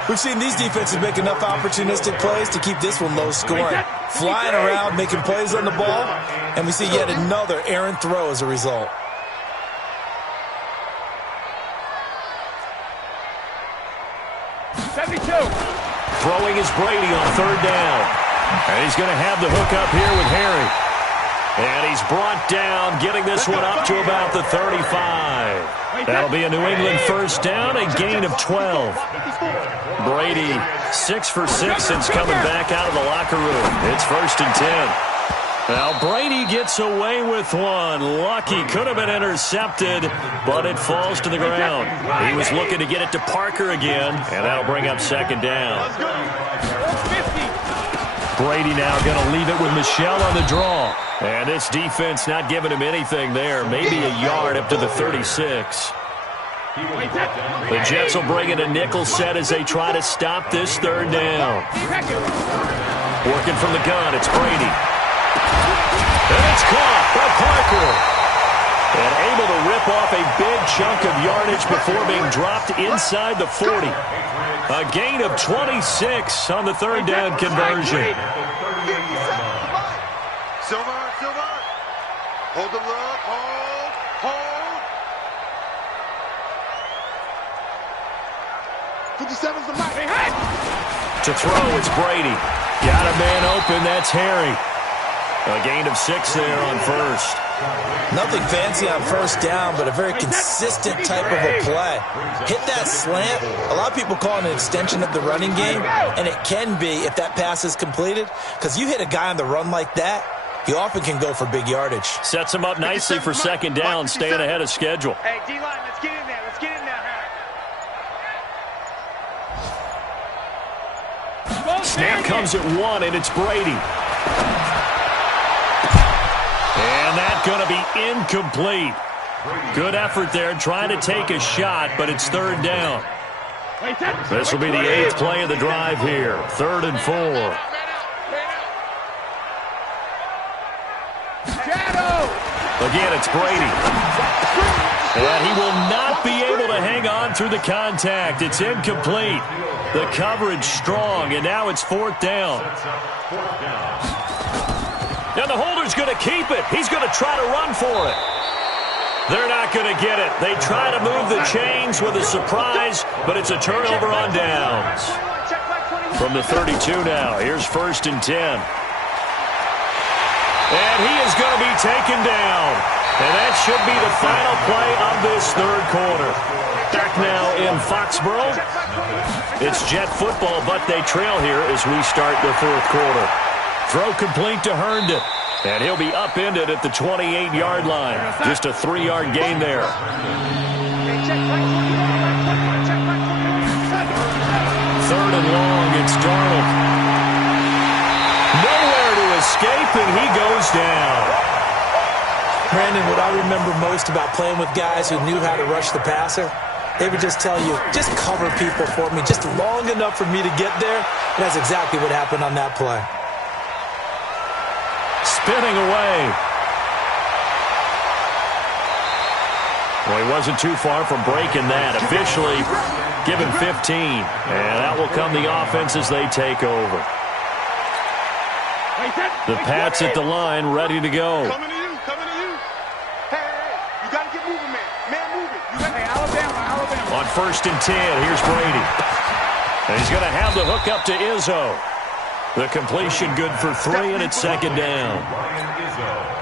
We've seen these defenses make enough opportunistic plays to keep this one low scoring. Flying around, making plays on the ball, and we see yet another errant throw as a result. Throwing is Brady on 3rd down. And he's going to have the hook up here with Harry. And he's brought down, getting this one up to about the 35. That'll be a New England 1st down, a gain of 12. Brady, 6 for 6 since coming back out of the locker room. It's 1st and 10. Now Brady gets away with one. Lucky, could have been intercepted, but it falls to the ground. He was looking to get it to Parker again, and that'll bring up 2nd down. Brady now going to leave it with Michel on the draw. And this defense not giving him anything there. Maybe a yard up to the 36. The Jets will bring in a nickel set as they try to stop this 3rd down. Working from the gun, it's Brady. And it's caught by Parker. And able to rip off a big chunk of yardage before being dropped inside the 40. A gain of 26 on the 3rd down conversion. Silver. Hold the look. Hold. 57's the mic. To throw, it's Brady. Got a man open, that's Harry. A gain of 6 there on 1st. Nothing fancy on 1st down, but a very consistent type of a play. Hit that slant. A lot of people call it an extension of the running game, and it can be if that pass is completed, because you hit a guy on the run like that, he often can go for big yardage. Sets him up nicely for 2nd down, staying ahead of schedule. Hey, D-line, let's get in there. Let's get in there. Snap comes at 1, and it's Brady. And that's going to be incomplete. Good effort there, trying to take a shot, but it's 3rd down. This will be the 8th play of the drive here. 3rd and 4. Again, it's Brady. And he will not be able to hang on through the contact. It's incomplete. The coverage strong, and now it's 4th down. Now the holder's going to keep it. He's going to try to run for it. They're not going to get it. They try to move the chains with a surprise, but it's a turnover on downs. From the 32 now, here's 1st and 10. And he is going to be taken down. And that should be the final play of this 3rd quarter. Back now in Foxborough. It's Jet football, but they trail here as we start the fourth quarter. Throw complete to Herndon. And he'll be upended at the 28-yard line. Just a 3-yard gain there. Third and long, it's Darnold. Nowhere to escape, and he goes down. Brandon, what I remember most about playing with guys who knew how to rush the passer, they would just tell you, just cover people for me, just long enough for me to get there. And that's exactly what happened on that play. Spinning away. Well, he wasn't too far from breaking that. Officially given 15. And out will come the offense as they take over. The Pats at the line, ready to go. Coming to you, coming to you. Hey, you got to get moving, man. Man, moving. Hey, Alabama. On 1st and 10, here's Brady. And he's going to have the hook up to Izzo. The completion good for 3, and it's 2nd down.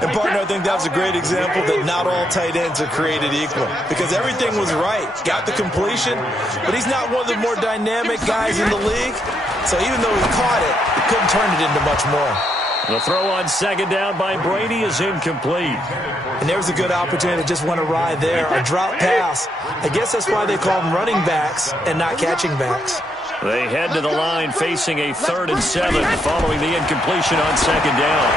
And, partner, I think that was a great example that not all tight ends are created equal. Because everything was right. Got the completion, but he's not one of the more dynamic guys in the league. So even though he caught it, he couldn't turn it into much more. The throw on 2nd down by Brady is incomplete. And there's a good opportunity to just went awry there. A drop pass. I guess that's why they call them running backs and not catching backs. They head to the line facing a 3rd and 7 following the incompletion on 2nd down.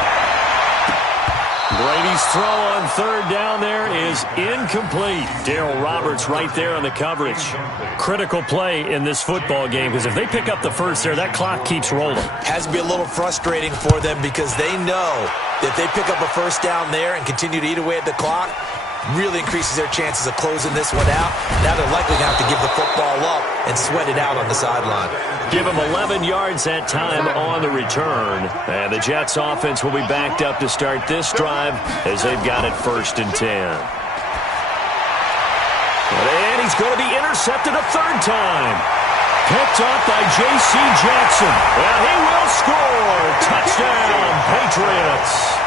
Brady's throw on 3rd down there is incomplete. Darryl Roberts right there on the coverage. Critical play in this football game because if they pick up the first there, that clock keeps rolling. Has to be a little frustrating for them because they know that if they pick up a first down there and continue to eat away at the clock, really increases their chances of closing this one out. Now they're likely going to have to give the football up and sweat it out on the sideline. Give them 11 yards that time on the return. And the Jets offense will be backed up to start this drive as they've got it 1st and 10. And he's going to be intercepted a 3rd time. Picked up by J.C. Jackson. Well, he will score. Touchdown, Patriots.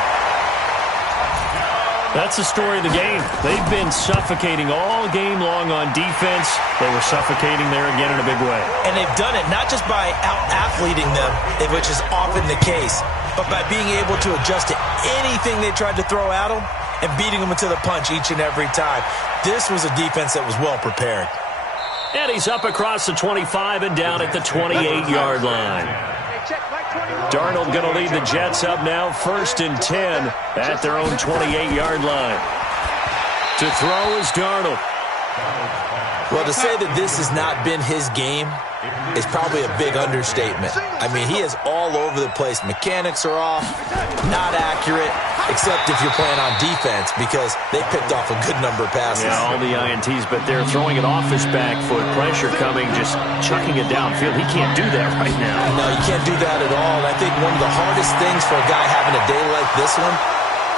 That's the story of the game. They've been suffocating all game long on defense. They were suffocating there again in a big way. And they've done it not just by out-athleting them, which is often the case, but by being able to adjust to anything they tried to throw at them and beating them into the punch each and every time. This was a defense that was well prepared. And he's up across the 25 and down at the 28-yard line. Darnold going to lead the Jets up now, 1st and 10 at their own 28-yard line. To throw is Darnold. Well, to say that this has not been his game is probably a big understatement. I mean, he is all over the place. Mechanics are off, not accurate, except if you're playing on defense because they picked off a good number of passes. Yeah, all the INTs, but they're throwing it off his back foot. Pressure coming, just chucking it downfield. He can't do that right now. No, you can't do that at all. And I think one of the hardest things for a guy having a day like this one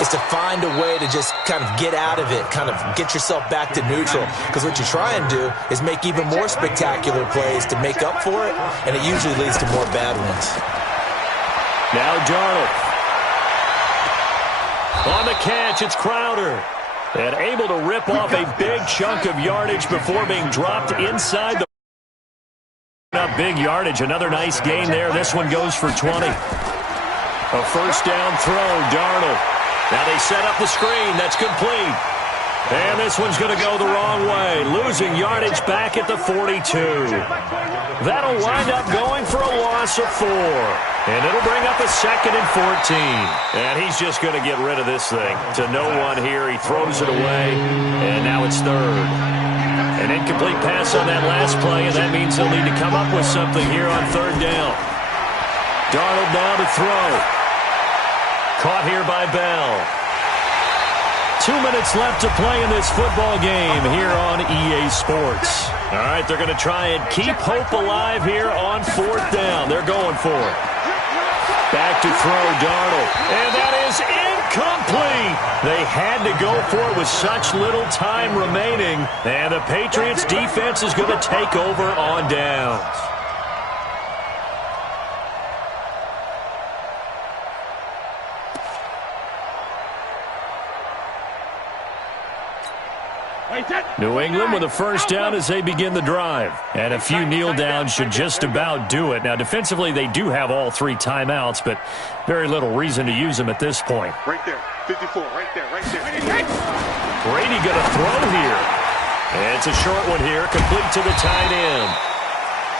is to find a way to just kind of get out of it, kind of get yourself back to neutral. Because what you try and do is make even more spectacular plays to make up for it, and it usually leads to more bad ones. Now Darnold. On the catch, it's Crowder. And able to rip off a big chunk of yardage before being dropped inside the... Up big yardage, another nice gain there. This one goes for 20. A 1st down throw, Darnold. Now they set up the screen. That's complete. And this one's going to go the wrong way. Losing yardage back at the 42. That'll wind up going for a loss of 4. And it'll bring up a 2nd and 14. And he's just going to get rid of this thing. To no one here. He throws it away. And now it's 3rd. An incomplete pass on that last play, and that means they'll need to come up with something here on 3rd down. Darnold now to throw. Caught here by Bell. 2 minutes left to play in this football game here on EA Sports. All right, they're going to try and keep hope alive here on 4th down. They're going for it. Back to throw, Darnold. And that is incomplete. They had to go for it with such little time remaining. And the Patriots defense is going to take over on downs. New England with a first down as they begin the drive. And a few kneel downs should just about do it. Now, defensively, they do have all 3 timeouts, but very little reason to use them at this point. Right there. 54. Right there. Right there. Brady going to throw here. And it's a short one here, complete to the tight end.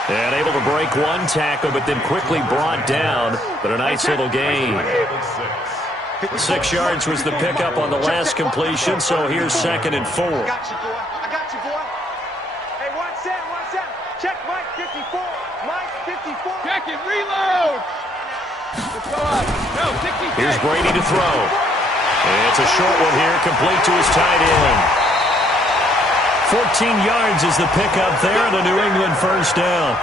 And able to break one tackle, but then quickly brought down. But a nice little gain. 6 yards was the pickup on the last completion, so here's 2nd and 4. I got you, boy. I got you, boy. Hey, watch that. Check Mike 54. Mike 54. Check it. Reload. Let's go up. No, 66. Here's Brady to throw. And it's a short one here, complete to his tight end. 14 yards is the pickup there, and a New England first down.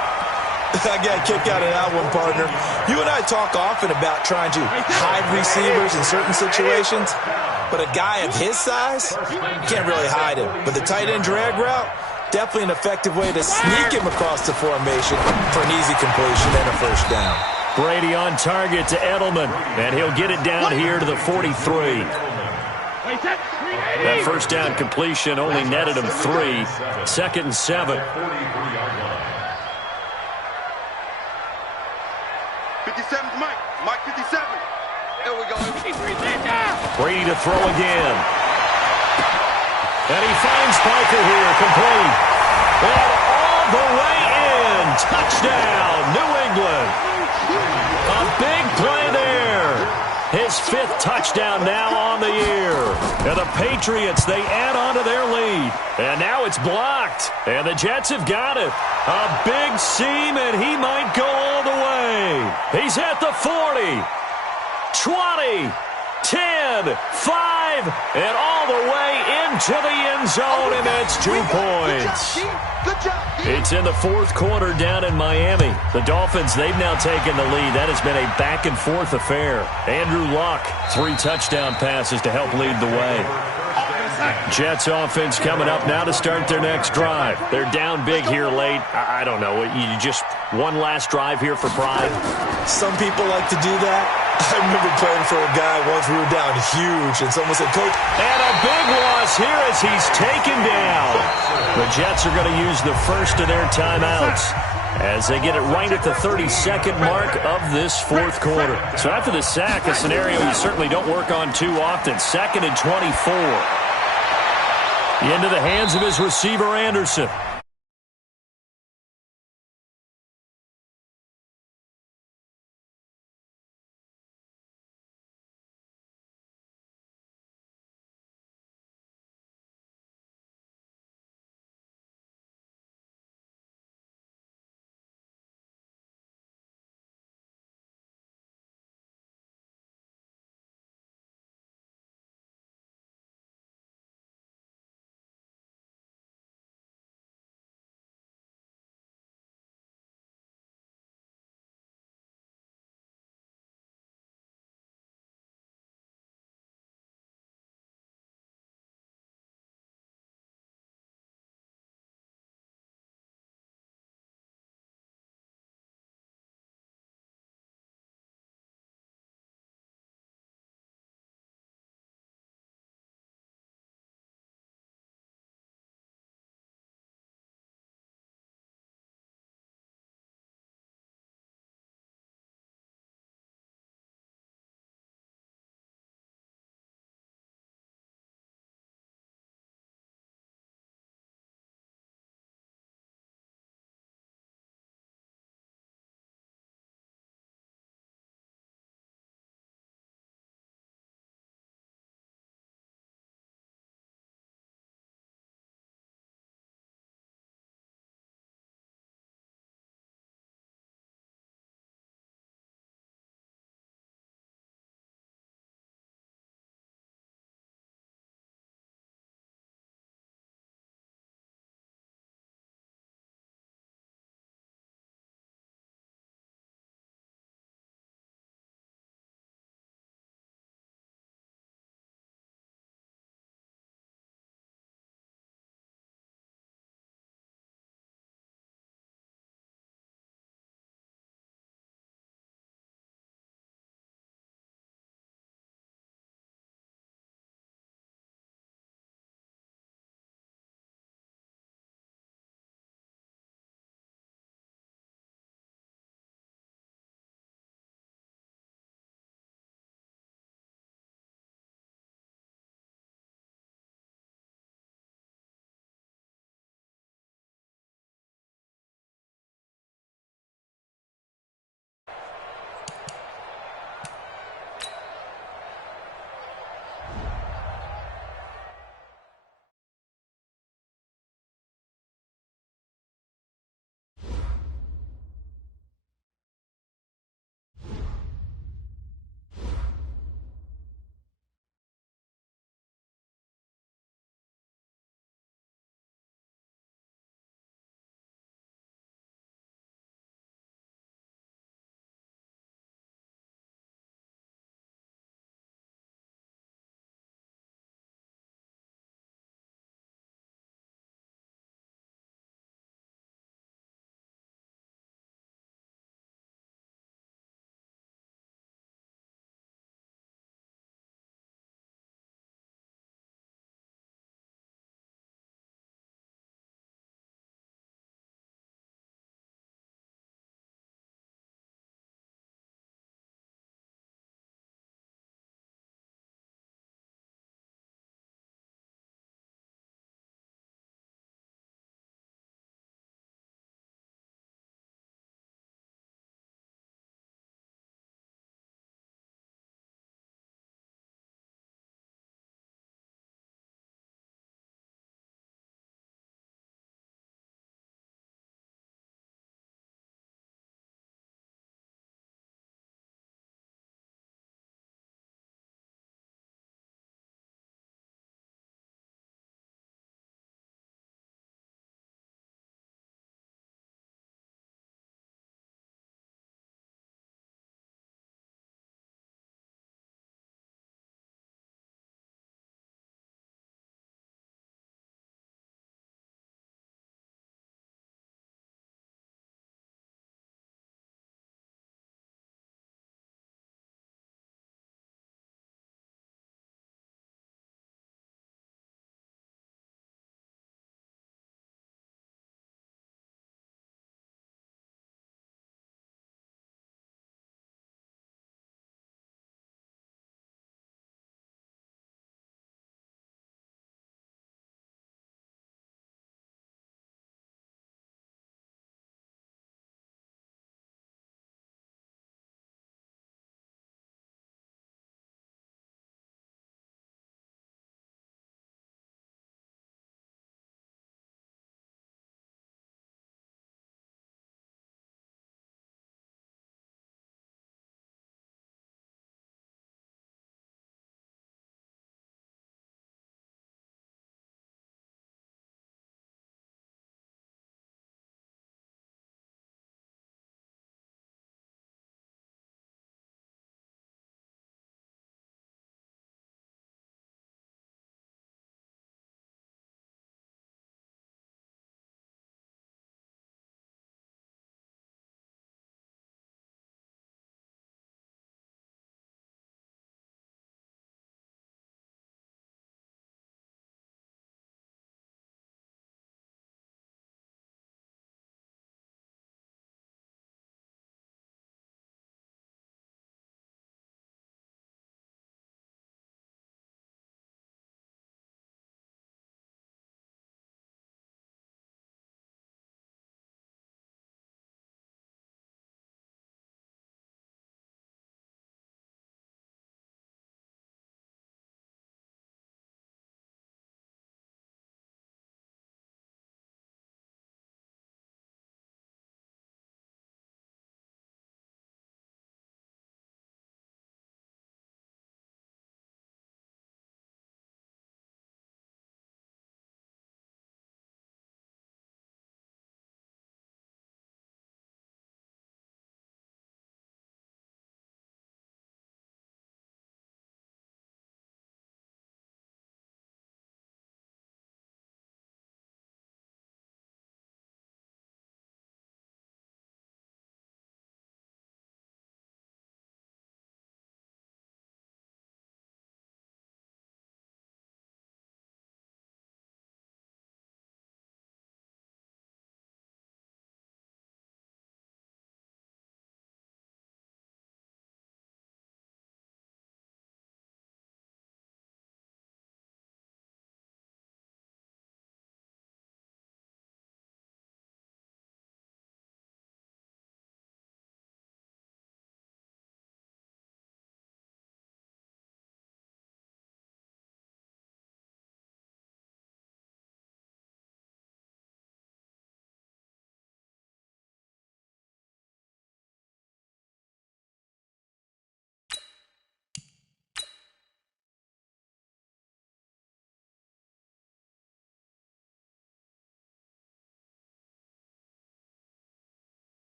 I got a kick out of that one, partner. You and I talk often about trying to hide receivers in certain situations, but a guy of his size, you can't really hide him. But the tight end drag route, definitely an effective way to sneak him across the formation for an easy completion and a first down. Brady on target to Edelman, and he'll get it down here to the 43. That first down completion only netted him 3. 2nd and 7. 57's Mike. Mike 57. There we go. Brady to throw again. And he finds Piker here, complete. And all the way in. Touchdown, New England. A big play there. His 5th touchdown now on the year. And the Patriots, they add on to their lead. And now it's blocked. And the Jets have got it. A big seam, and he might go all the way. He's at the 40, 20, 10, 5, and all the way into the end zone, and that's 2 points. Good job. It's in the 4th quarter down in Miami. The Dolphins, they've now taken the lead. That has been a back-and-forth affair. Andrew Luck, 3 touchdown passes to help lead the way. Jets offense coming up now to start their next drive. They're down big here late. I don't know. You just one last drive here for pride? Some people like to do that. I remember playing for a guy once we were down huge, and someone said, Coach. And a big loss here as he's taken down. The Jets are going to use the first of their timeouts as they get it right at the 32nd mark of this 4th quarter. So after the sack, a scenario you certainly don't work on too often. 2nd and 24. Into the hands of his receiver, Anderson.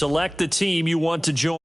Select the team you want to join.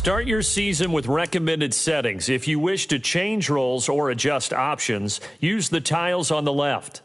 Start your season with recommended settings. If you wish to change roles or adjust options, use the tiles on the left.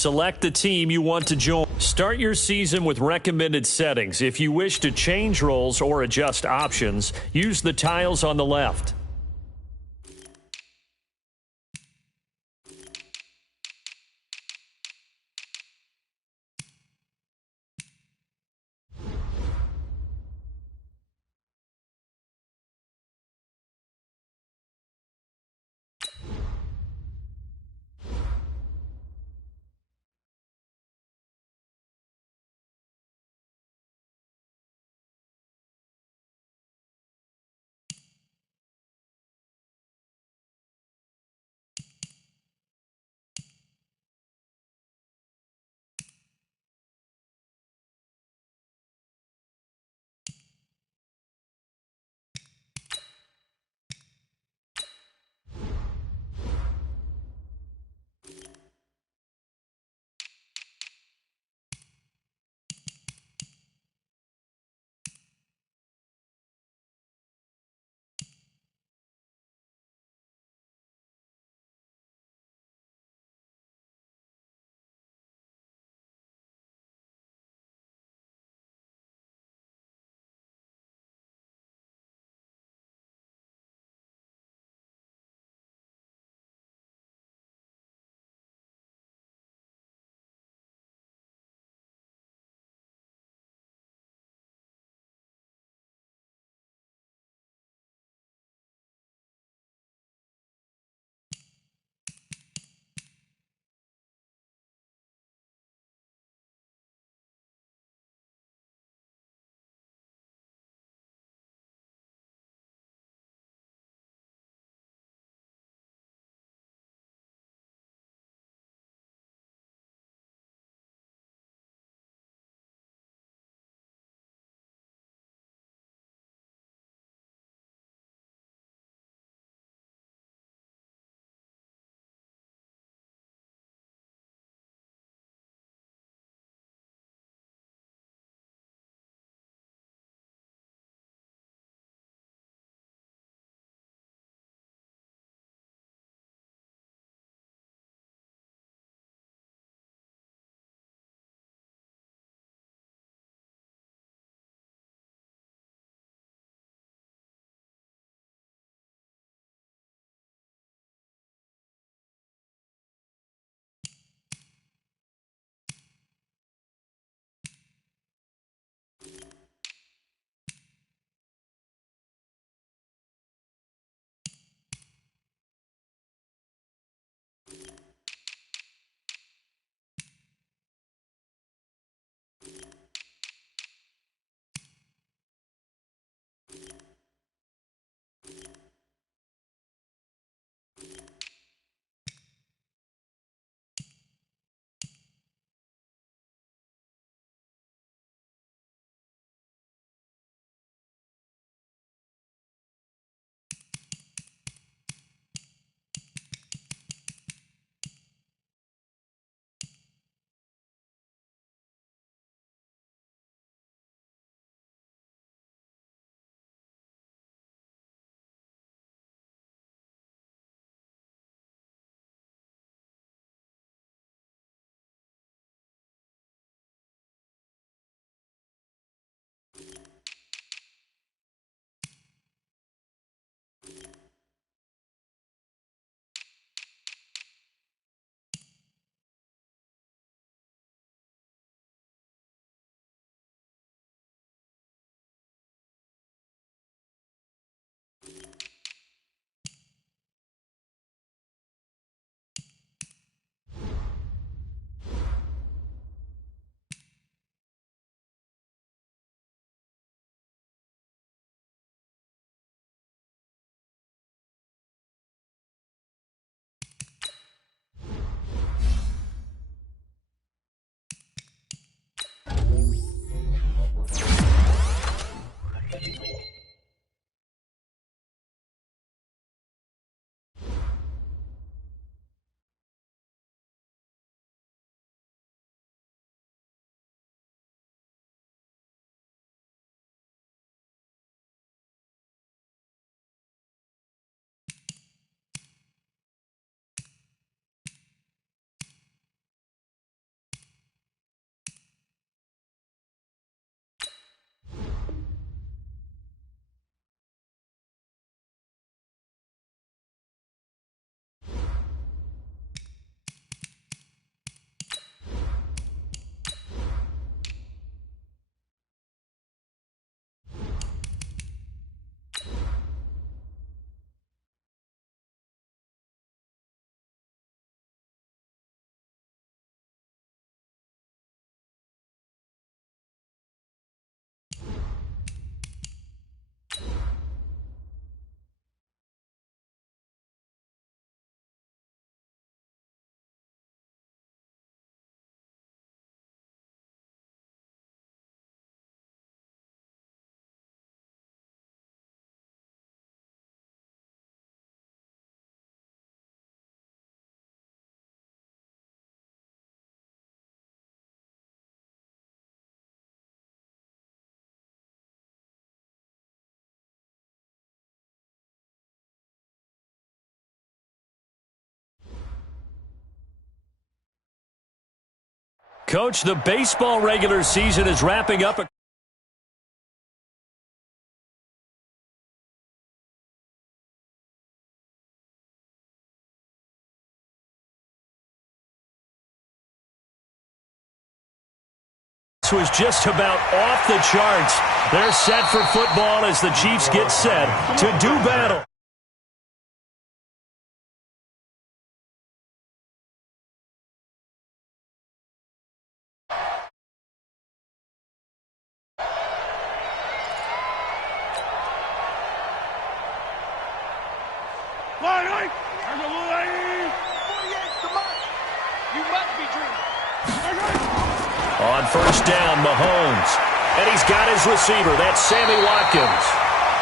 select the team you want to join. Start your season with recommended settings. If you wish to change roles or adjust options, use the tiles on the left. Coach, the baseball regular season is wrapping up. Was just about off the charts. They're set for football as the Chiefs get set to do battle. On first down, Mahomes. And he's got his receiver. That's Sammy Watkins.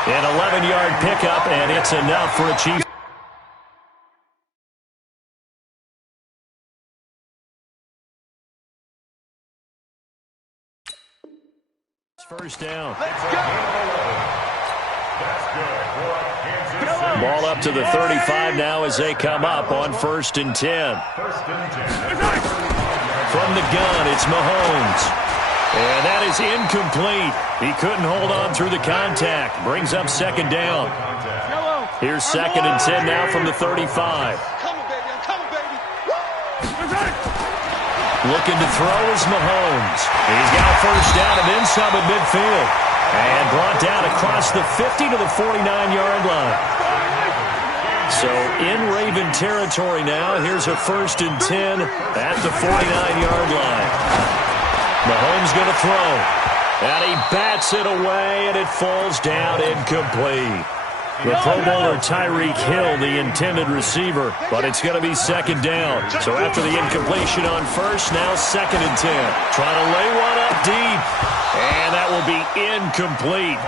An 11-yard pickup, and it's enough for a Chiefs. First down. Let's go. Ball up to the 35 now as they come up on 1st and 10. From the gun, it's Mahomes. And that is incomplete. He couldn't hold on through the contact. Brings up 2nd down. Here's 2nd and 10 now from the 35. Come on, baby. I'm coming, baby. Looking to throw is Mahomes. He's got first down and then some at midfield. And brought down across the 50 to the 49-yard line. So in Raven territory now. Here's a 1st and 10 at the 49-yard line. Mahomes going to throw. And he bats it away, and it falls down incomplete. The Pro Bowler Tyreek Hill, the intended receiver, but it's going to be 2nd down. So after the incompletion on first, now 2nd and 10. Trying to lay one up deep, and that will be incomplete.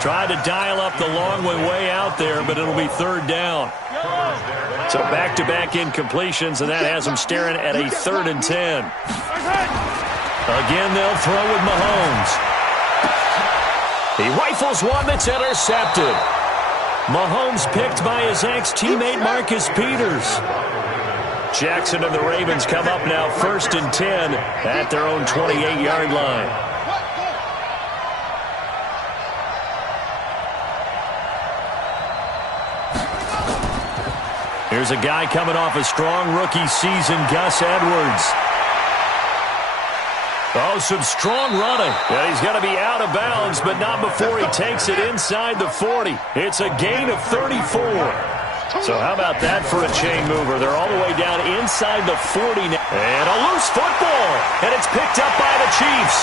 Tried to dial up the long way out there, but it'll be 3rd down. So back-to-back incompletions, and that has them staring at a 3rd and 10. Again, they'll throw with Mahomes. He rifles one that's intercepted. Mahomes picked by his ex-teammate Marcus Peters. Jackson and the Ravens come up now 1st and 10 at their own 28-yard line. Here's a guy coming off a strong rookie season, Gus Edwards. Oh, some strong running. And he's going to be out of bounds, but not before he takes it inside the 40. It's a gain of 34. So how about that for a chain mover? They're all the way down inside the 40 now. And a loose football. And it's picked up by the Chiefs.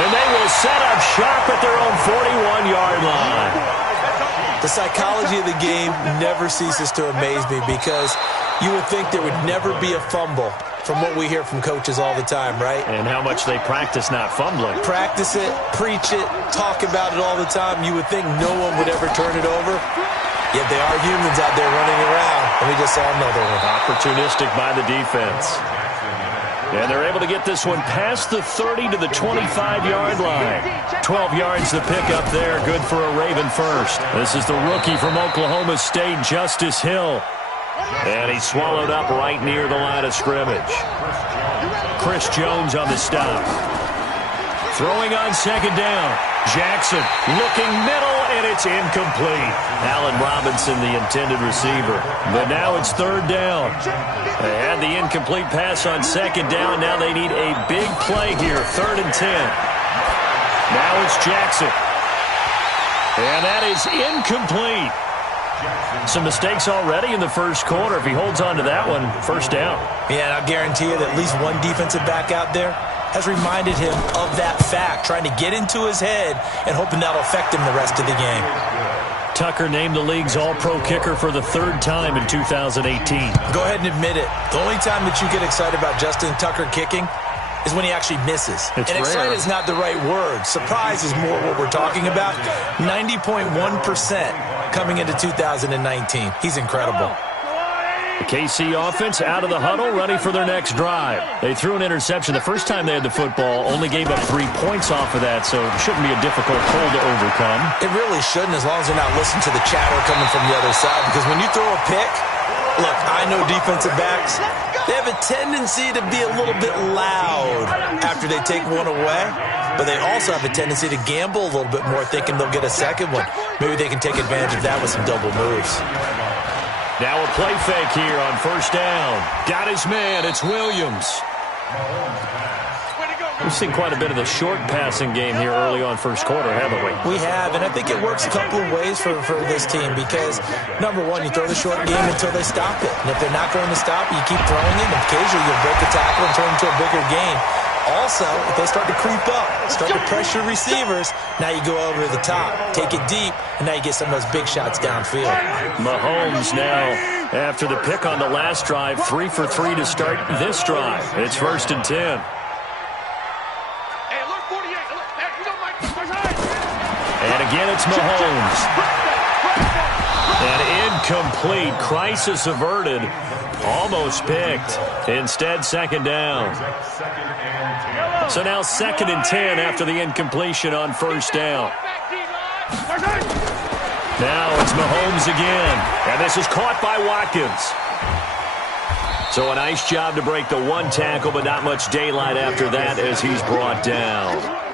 And they will set up shop at their own 41-yard line. The psychology of the game never ceases to amaze me because you would think there would never be a fumble from what we hear from coaches all the time, right? And how much they practice not fumbling. Practice it, preach it, talk about it all the time. You would think no one would ever turn it over. Yet they are humans out there running around, and we just saw another one. Opportunistic by the defense. And they're able to get this one past the 30 to the 25-yard line. 12 yards to pick up there. Good for a Raven first. This is the rookie from Oklahoma State, Justice Hill. And he's swallowed up right near the line of scrimmage. Chris Jones on the stop. Throwing on 2nd down. Jackson looking middle, and it's incomplete. Allen Robinson, the intended receiver. But now it's 3rd down. They had the incomplete pass on 2nd down. Now they need a big play here. 3rd and 10. Now it's Jackson. And that is incomplete. Some mistakes already in the first quarter. If he holds on to that one, 1st down. Yeah, and I'll guarantee you that at least one defensive back out there has reminded him of that fact, trying to get into his head and hoping that'll affect him the rest of the game. Tucker named the league's all-pro kicker for the 3rd time in 2018. Go ahead and admit it. The only time that you get excited about Justin Tucker kicking is when he actually misses. It's and excited is not the right word. Surprise is more what we're talking about. 90.1% coming into 2019. He's incredible. The KC offense out of the huddle, ready for their next drive. They threw an interception the first time they had the football, only gave up 3 points off of that, so it shouldn't be a difficult hole to overcome. It really shouldn't, as long as they're not listening to the chatter coming from the other side, because when you throw a pick, Look, I know defensive backs, they have a tendency to be a little bit loud after they take one away, but they also have a tendency to gamble a little bit more, thinking they'll get a second one. Maybe they can take advantage of that with some double moves. Now a play fake here on first down. Got his man. It's Williams. We've seen quite a bit of the short passing game here early on first quarter, haven't we? We have, and I think it works a couple of ways for this team because, number one, you throw the short game until they stop it. And if they're not going to stop it, you keep throwing it, and occasionally you'll break a tackle and turn it into a bigger gain. Also, if they start to creep up, start to pressure receivers, now you go over the top, take it deep, and now you get some of those big shots downfield. Mahomes now, after the pick on the last drive, 3 for 3 to start this drive. It's 1st and 10. And again, it's Mahomes. And incomplete. Crisis averted. Almost picked. Instead, second down. So now 2nd and 10 after the incompletion on first down. Now it's Mahomes again. And this is caught by Watkins. So a nice job to break the one tackle, but not much daylight after that as he's brought down.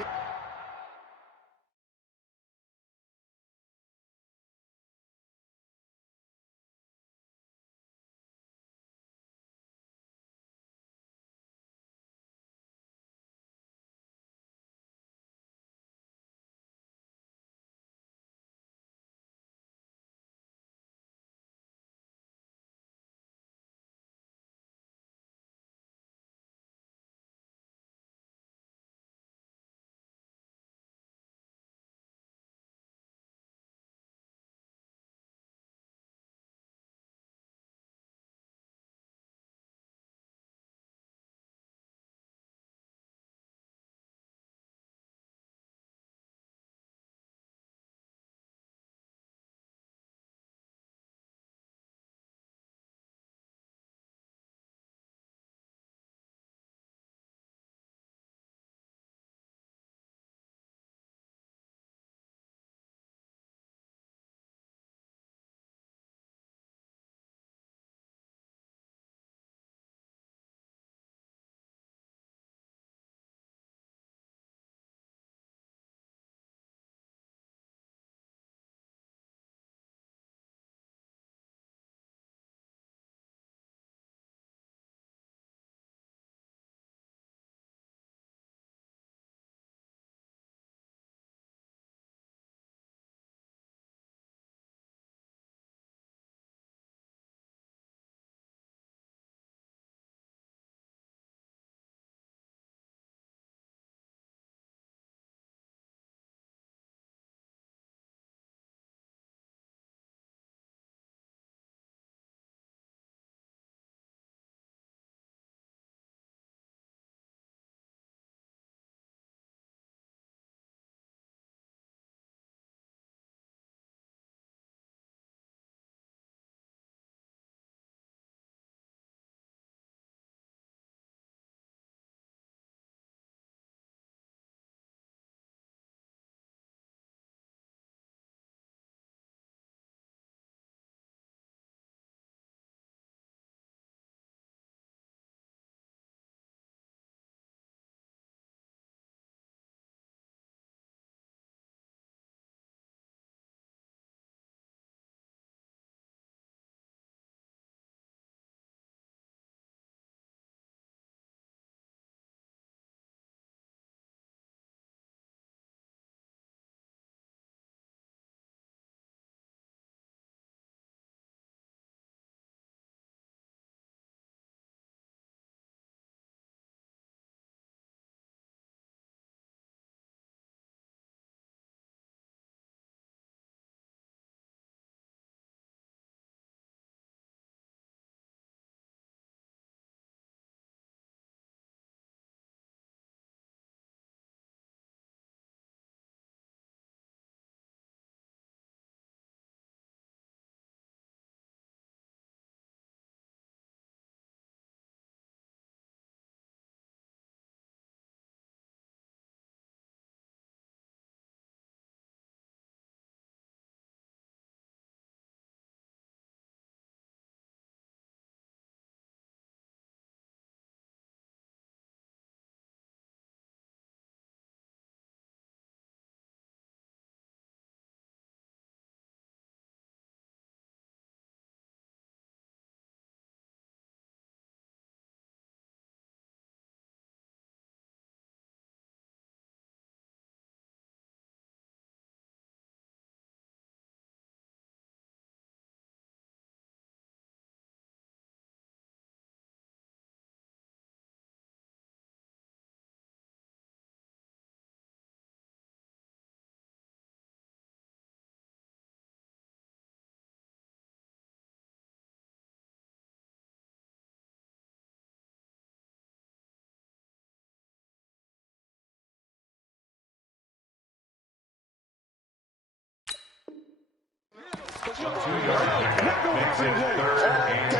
Makes it 3rd and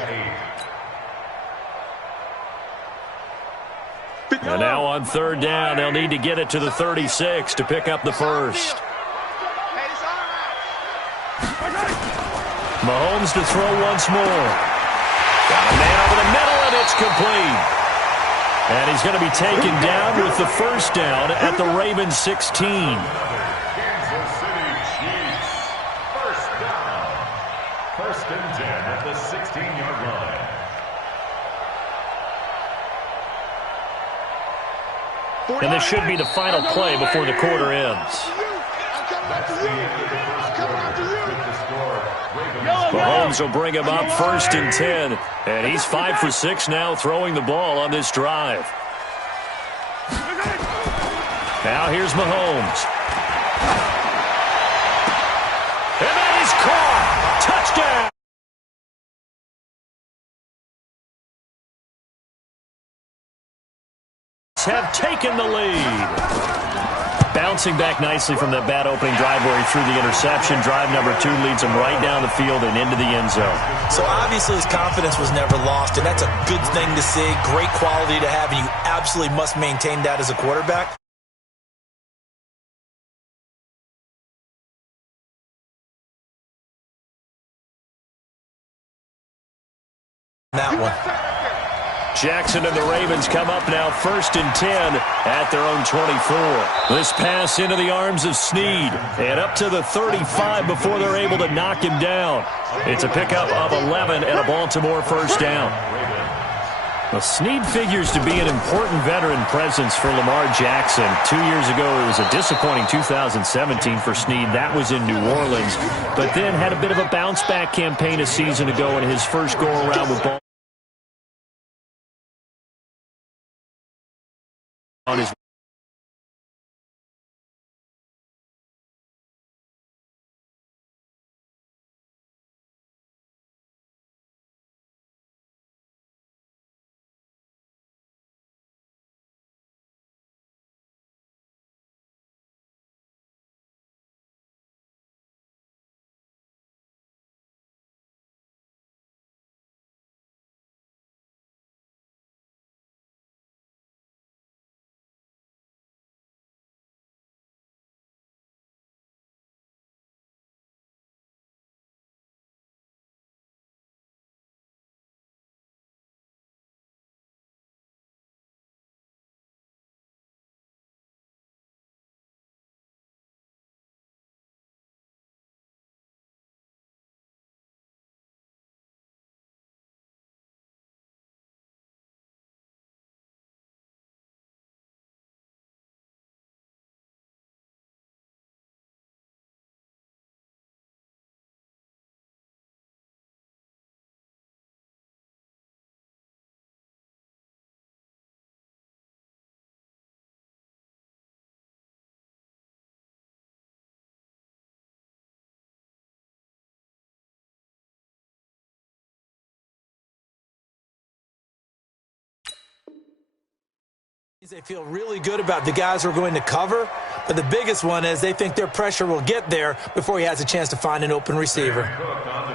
8. And now on 3rd down, they'll need to get it to the 36 to pick up the first. Mahomes to throw once more. Got a man over the middle, and it's complete. And he's going to be taken down with the first down at the Ravens 16. Kansas City Chiefs. First down. 1st and 10 at the 16-yard line. And this should be the final play before the quarter ends. That's the end of the first quarter. With the score, Ravens. Mahomes will bring him up 1st and 10. And he's 5 for 6 now throwing the ball on this drive. Now here's Mahomes. And that is caught. Touchdown. Have taken the lead. Bouncing back nicely from that bad opening drive where he threw the interception. Drive number 2 leads him right down the field and into the end zone. So obviously his confidence was never lost, and that's a good thing to see. Great quality to have, and you absolutely must maintain that as a quarterback. That one. Jackson and the Ravens come up now 1st and 10 at their own 24. This pass into the arms of Snead and up to the 35 before they're able to knock him down. It's a pickup of 11 and a Baltimore first down. Well, Snead figures to be an important veteran presence for Lamar Jackson. 2 years ago, it was a disappointing 2017 for Snead. That was in New Orleans, but then had a bit of a bounce-back campaign a season ago in his first go-around with Baltimore. On his They feel really good about the guys who are going to cover, but the biggest one is they think their pressure will get there before he has a chance to find an open receiver.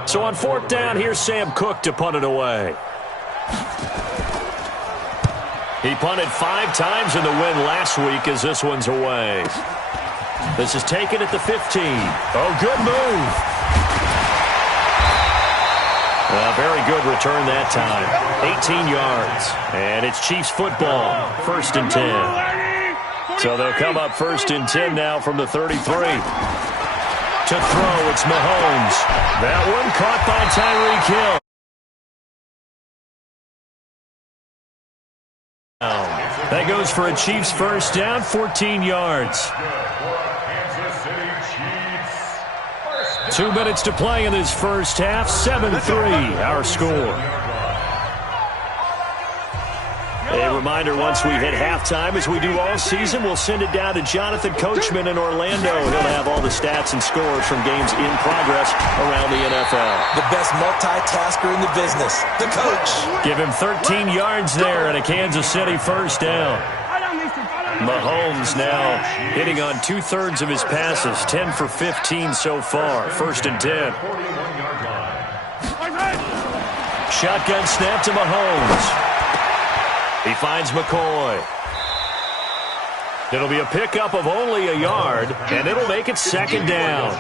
So on 4th down, here's Sam Cook to punt it away. He punted 5 times in the win last week as this one's away. This is taken at the 15. Oh, good move. Very good return that time. 18 yards. And it's Chiefs football. 1st and 10. So they'll come up 1st and 10 now from the 33. To throw, it's Mahomes. That one caught by Tyreek Hill. That goes for a Chiefs first down, 14 yards. 2 minutes to play in this first half, 7-3, our score. A reminder, once we hit halftime, as we do all season, we'll send it down to Jonathan Coachman in Orlando. He'll have all the stats and scores from games in progress around the NFL. The best multitasker in the business, the coach. Give him 13 yards there and a Kansas City first down. Mahomes now hitting on 2/3 of his passes, 10 for 15 so far. 1st and 10. Shotgun snap to Mahomes. He finds McCoy. It'll be a pickup of only a yard, and it'll make it 2nd down.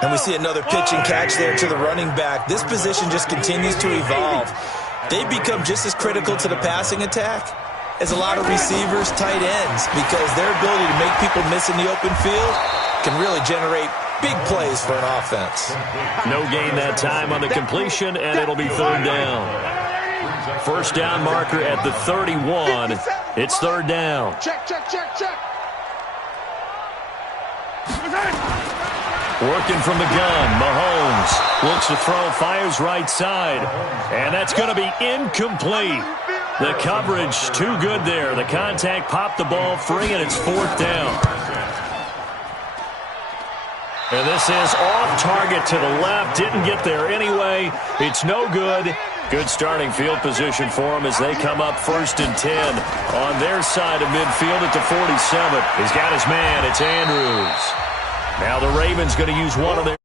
And we see another pitch and catch there to the running back. This position just continues to evolve. They become just as critical to the passing attack as a lot of receivers, tight ends, because their ability to make people miss in the open field can really generate big plays for an offense. No gain that time on the completion, and it'll be 3rd down. 1st down marker at the 31. It's 3rd down. Check. Working from the gun, Mahomes looks to throw, fires right side, and that's going to be incomplete. The coverage too good there. The contact popped the ball free, and it's 4th down. And this is off target to the left. Didn't get there anyway. It's no good. Good starting field position for him as they come up 1st and 10 on their side of midfield at the 47. He's got his man. It's Andrews. Now the Ravens going to use one of their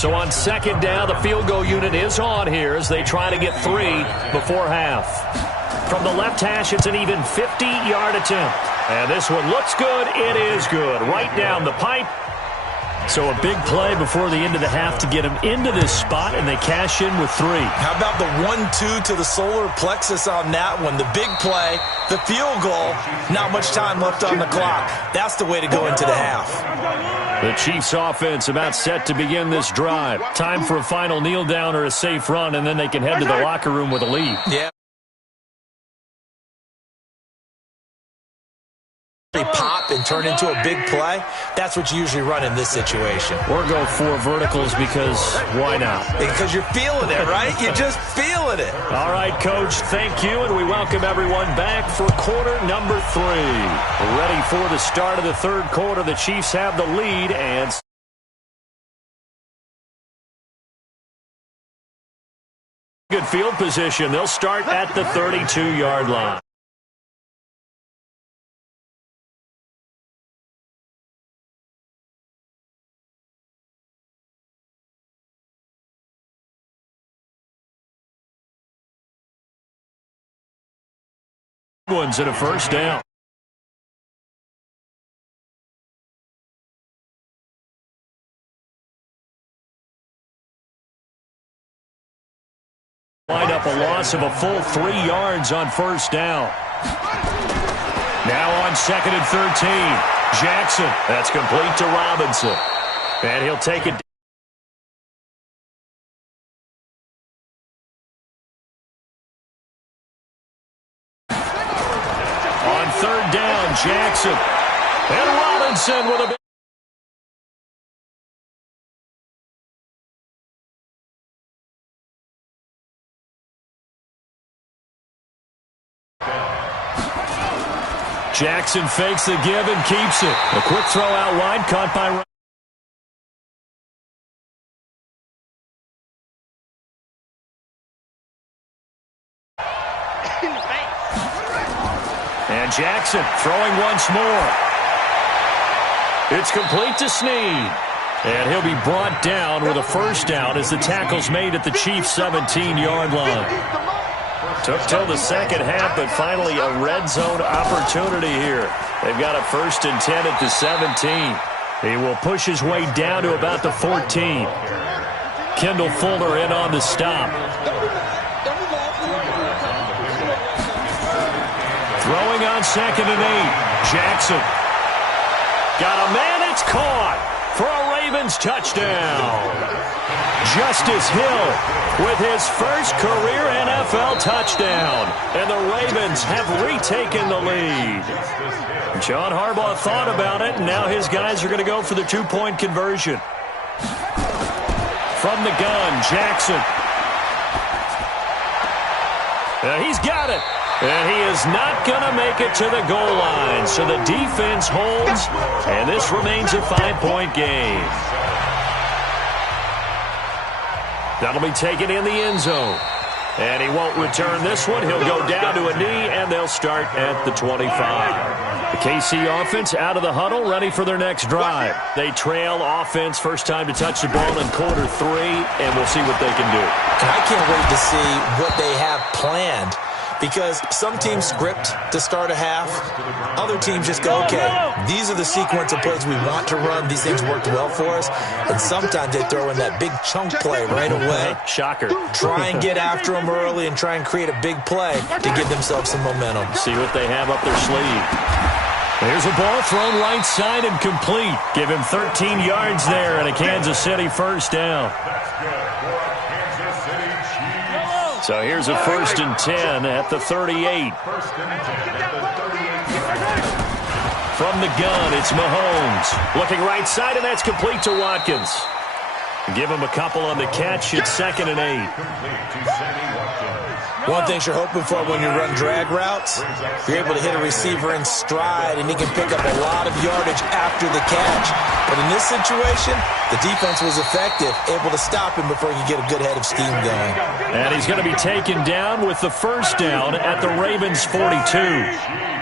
So on 2nd down, the field goal unit is on here as they try to get 3 before half. From the left hash, it's an even 50-yard attempt. And this one looks good. It is good. Right down the pipe. So a big play before the end of the half to get them into this spot, and they cash in with 3. How about the 1-2 to the solar plexus on that one? The big play, the field goal, not much time left on the clock. That's the way to go into the half. The Chiefs offense about set to begin this drive. Time for a final kneel down or a safe run, and then they can head to the locker room with a lead. Yeah. They pop and turn into a big play. That's what you usually run in this situation. Or go 4 verticals because why not? Because you're feeling it, right? You're just feeling it. All right, Coach, thank you, and we welcome everyone back for quarter number 3. We're ready for the start of the 3rd quarter. The Chiefs have the lead, and good field position. They'll start at the 32-yard line. One's at a 1st down. Wind up a loss of a full 3 yards on 1st down. Now on 2nd and 13. Jackson. That's complete to Robinson. And he'll take it. Jackson. And Robinson with a big. Jackson fakes the give and keeps it. A quick throw out wide, caught by. And Jackson throwing once more. It's complete to Snead. And he'll be brought down with a 1st down as the tackle's made at the Chiefs' 17-yard line. Took till the 2nd half, but finally a red zone opportunity here. They've got a 1st and 10 at the 17. He will push his way down to about the 14. Kendall Fuller in on the stop. Throwing on 2nd and 8. Jackson. Got a man, it's caught for a Ravens touchdown. Justice Hill with his first career NFL touchdown. And the Ravens have retaken the lead. John Harbaugh thought about it, and now his guys are going to go for the two-point conversion. From the gun, Jackson. He's got it. And he is not going to make it to the goal line. So the defense holds, and this remains a 5-point game. That'll be taken in the end zone. And he won't return this one. He'll go down to a knee, and they'll start at the 25. The KC offense out of the huddle, ready for their next drive. They trail offense, first time to touch the ball in quarter 3, and we'll see what they can do. And I can't wait to see what they have planned, because some teams script to start a half. Other teams just go, okay, these are the sequence of plays we want to run. These things worked well for us. And sometimes they throw in that big chunk play right away. Shocker. Try and get after them early and try and create a big play to give themselves some momentum. See what they have up their sleeve. Here's a ball thrown right side and complete. Give him 13 yards there and a Kansas City first down. So here's a 1st and 10 at the 38. From the gun, it's Mahomes. Looking right side, and that's complete to Watkins. Give him a couple on the catch. It's 2nd and 8. One thing you're hoping for when you run drag routes, you're able to hit a receiver in stride, and he can pick up a lot of yardage after the catch. But in this situation, the defense was effective, able to stop him before he could get a good head of steam going. And he's going to be taken down with the first down at the Ravens' 42.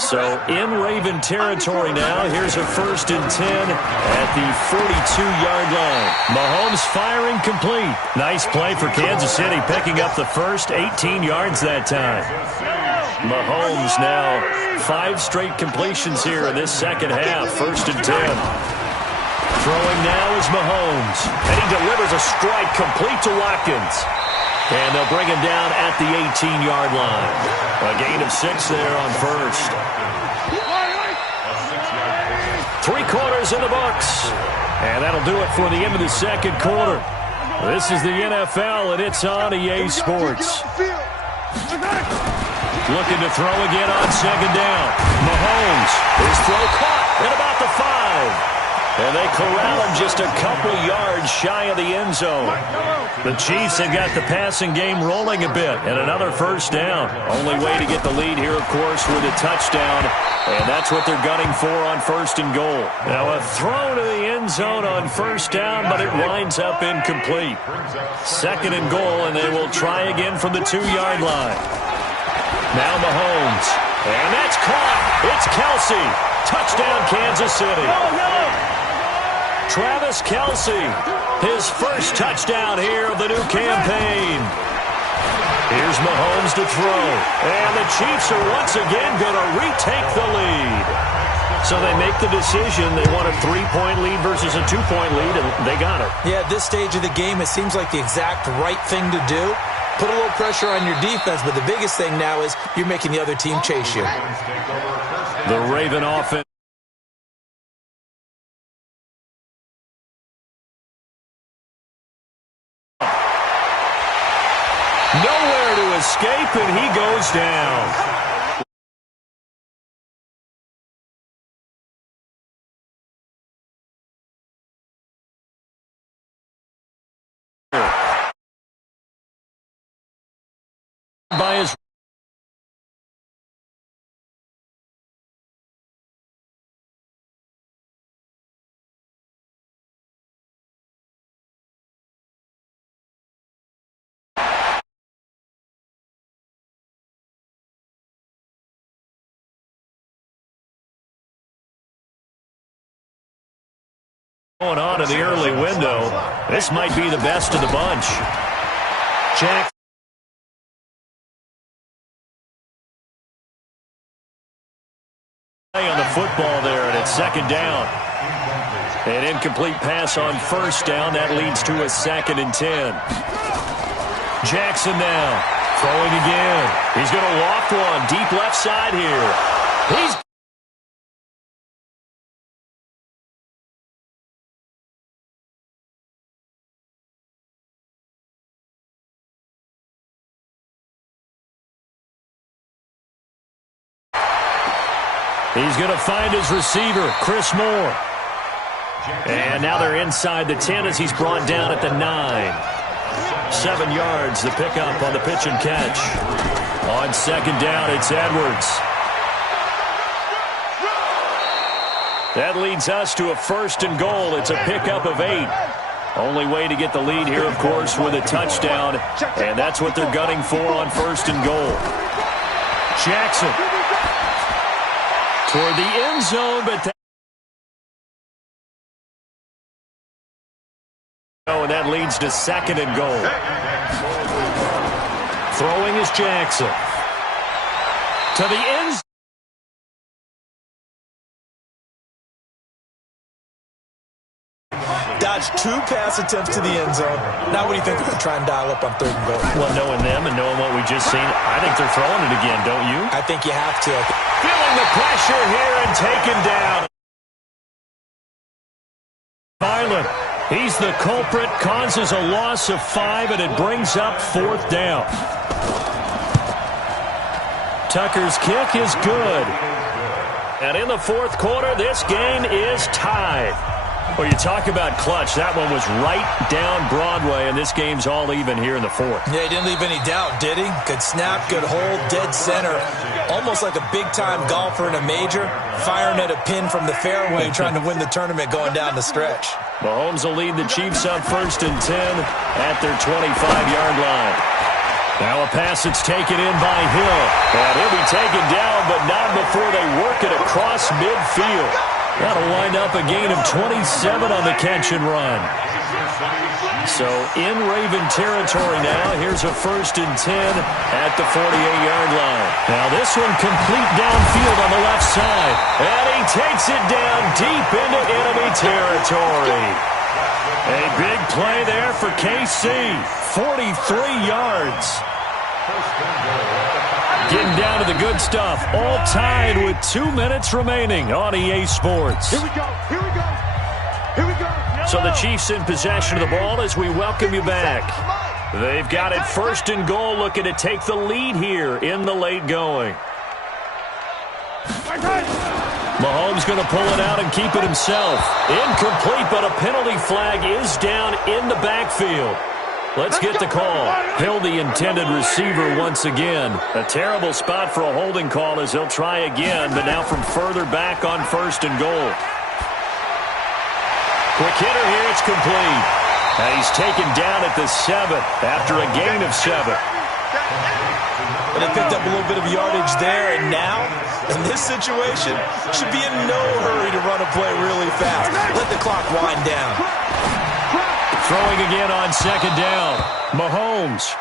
So in Raven territory now, here's a 1st and 10 at the 42-yard line. Mahomes firing complete. Nice play for Kansas City, picking up the first 18 yards that time. Mahomes now 5 straight completions here in this second half, 1st and 10. Throwing now is Mahomes, and he delivers a strike complete to Watkins. And they'll bring him down at the 18-yard line. A gain of 6 there on first. 3 quarters in the books. And that'll do it for the end of the second quarter. This is the NFL, and it's on EA Sports. Looking to throw again on second down. Mahomes, his throw caught at about the 5. And they corral him just a couple yards shy of the end zone. The Chiefs have got the passing game rolling a bit, and another first down. Only way to get the lead here, of course, with a touchdown, and that's what they're gunning for on 1st and goal. Now a throw to the end zone on first down, but it winds up incomplete. 2nd and goal, and they will try again from the 2-yard line. Now Mahomes, and that's caught. It's Kelsey. Touchdown, Kansas City. Travis Kelsey, his first touchdown here of the new campaign. Here's Mahomes to throw. And the Chiefs are once again going to retake the lead. So they make the decision. They want a 3-point lead versus a 2-point lead, and they got it. Yeah, at this stage of the game, it seems like the exact right thing to do. Put a little pressure on your defense, but the biggest thing now is you're making the other team chase you. The Raven offense. Nowhere to escape, and he goes down. By his going on in the early window. This might be the best of the bunch. Jack on the football there, and it's 2nd down. An incomplete pass on 1st down. That leads to a 2nd and 10. Jackson now throwing again. He's going to loft one deep left side here. He's He's going to find his receiver, Chris Moore. And now they're inside the 10 as he's brought down at the 9. 7 yards, the pickup on the pitch and catch. On second down, it's Edwards. That leads us to a 1st and goal. It's a pickup of 8. Only way to get the lead here, of course, with a touchdown. And that's what they're gunning for on 1st and goal. Jackson toward the end zone, but and that leads to 2nd and goal. Throwing is Jackson. To the end zone. Dodged 2 pass attempts to the end zone. Now what do you think they're going to try and dial up on 3rd and goal? Well, knowing them and knowing what we just seen, I think they're throwing it again, don't you? I think you have to. Feeling the pressure here and taken down. Violent. He's the culprit, causes a loss of 5, and it brings up 4th down. Tucker's kick is good. And in the 4th quarter, this game is tied. Well, you talk about clutch. That one was right down Broadway, and this game's all even here in the 4th. Yeah, he didn't leave any doubt, did he? Good snap, good hold, dead center. Almost like a big-time golfer in a major, firing at a pin from the fairway, trying to win the tournament going down the stretch. Mahomes will lead the Chiefs up 1st and 10 at their 25-yard line. Now a pass that's taken in by Hill. And he'll be taken down, but not before they work it across midfield. That'll wind up a gain of 27 on the catch and run. So in Raven territory now, here's a 1st and 10 at the 48-yard line. Now this one complete downfield on the left side. And he takes it down deep into enemy territory. A big play there for KC. 43 yards. Getting down to the good stuff. All tied with 2 minutes remaining on EA Sports. Here we go. Here we go. Here we go. So the Chiefs in possession of the ball as we welcome you back. They've got it 1st and goal, looking to take the lead here in the late going. Mahomes going to pull it out and keep it himself. Incomplete, but a penalty flag is down in the backfield. Let's get the call. Hill, the intended receiver once again. A terrible spot for a holding call as they'll try again, but now from further back on 1st and goal. Quick hitter here, it's complete. And he's taken down at the 7 after a gain of 7. But they picked up a little bit of yardage there, and now, in this situation, should be in no hurry to run a play really fast. Let the clock wind down. Throwing again on 2nd down. Mahomes.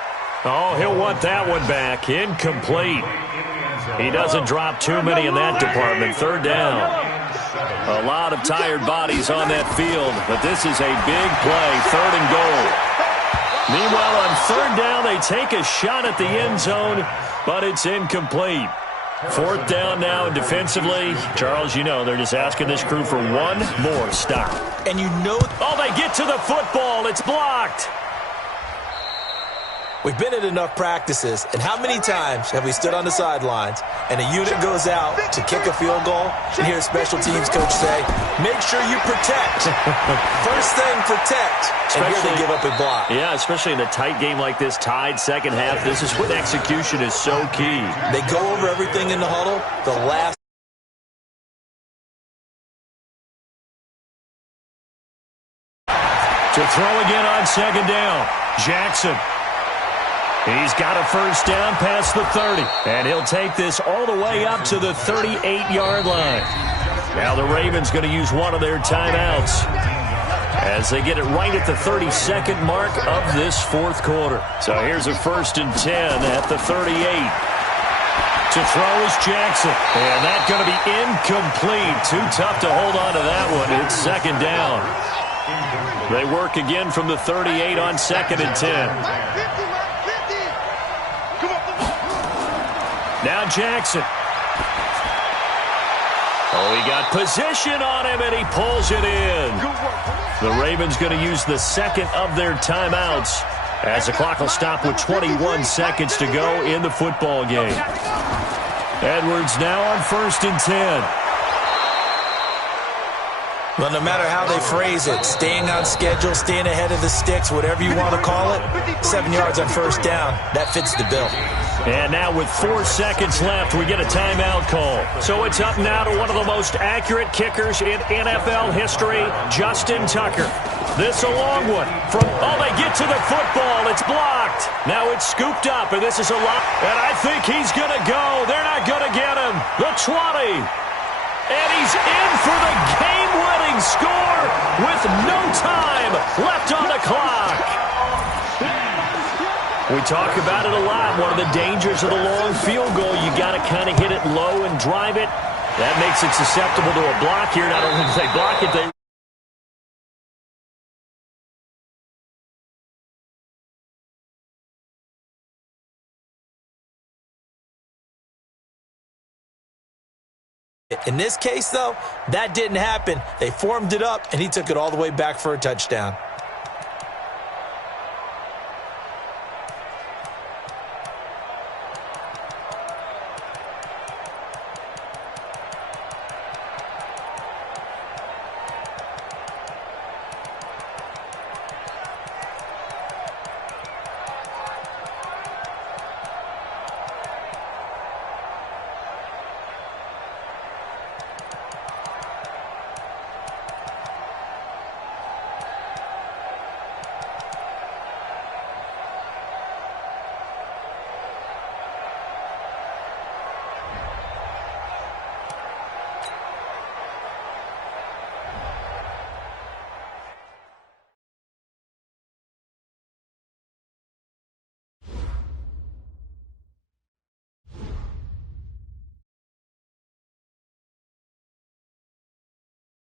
Oh, he'll want that one back. Incomplete. He doesn't drop too many in that department. 3rd down. A lot of tired bodies on that field, but this is a big play. 3rd and goal. Meanwhile, on 3rd down, they take a shot at the end zone, but it's incomplete. 4th down now, and defensively, Charles, you know, they're just asking this crew for one more stop. And you know... Oh, they get to the football. It's blocked. We've been at enough practices, and how many times have we stood on the sidelines and a unit goes out to kick a field goal and hear a special teams coach say, make sure you protect. First thing, protect. And here they give up a block. Yeah, especially in a tight game like this, tied 2nd half. This is when execution is so key. They go over everything in the huddle. The last. To throw again on 2nd down. Jackson. He's got a 1st down past the 30. And he'll take this all the way up to the 38-yard line. Now the Ravens going to use one of their timeouts as they get it right at the 32nd mark of this 4th quarter. So here's a 1st and 10 at the 38. To throw is Jackson. And that's going to be incomplete. Too tough to hold on to that one. It's 2nd down. They work again from the 38 on 2nd and 10. Now Jackson. Oh, he got position on him, and he pulls it in. The Ravens going to use the 2nd of their timeouts as the clock will stop with 21 seconds to go in the football game. Edwards now on 1st and 10. Well, no matter how they phrase it, staying on schedule, staying ahead of the sticks, whatever you want to call it, 7 yards on first down, that fits the bill. And now with 4 seconds left, we get a timeout call. So it's up now to one of the most accurate kickers in NFL history, Justin Tucker. This a long one from, they get to the football. It's blocked. Now it's scooped up, and this is a lot. And I think he's going to go. They're not going to get him. The 20. And he's in for the game-winning score with no time left on the clock. We talk about it a lot. One of the dangers of the long field goal, you got to kind of hit it low and drive it. That makes it susceptible to a block here. Not only do they block it, they in this case, though, that didn't happen. They formed it up, and he took it all the way back for a touchdown.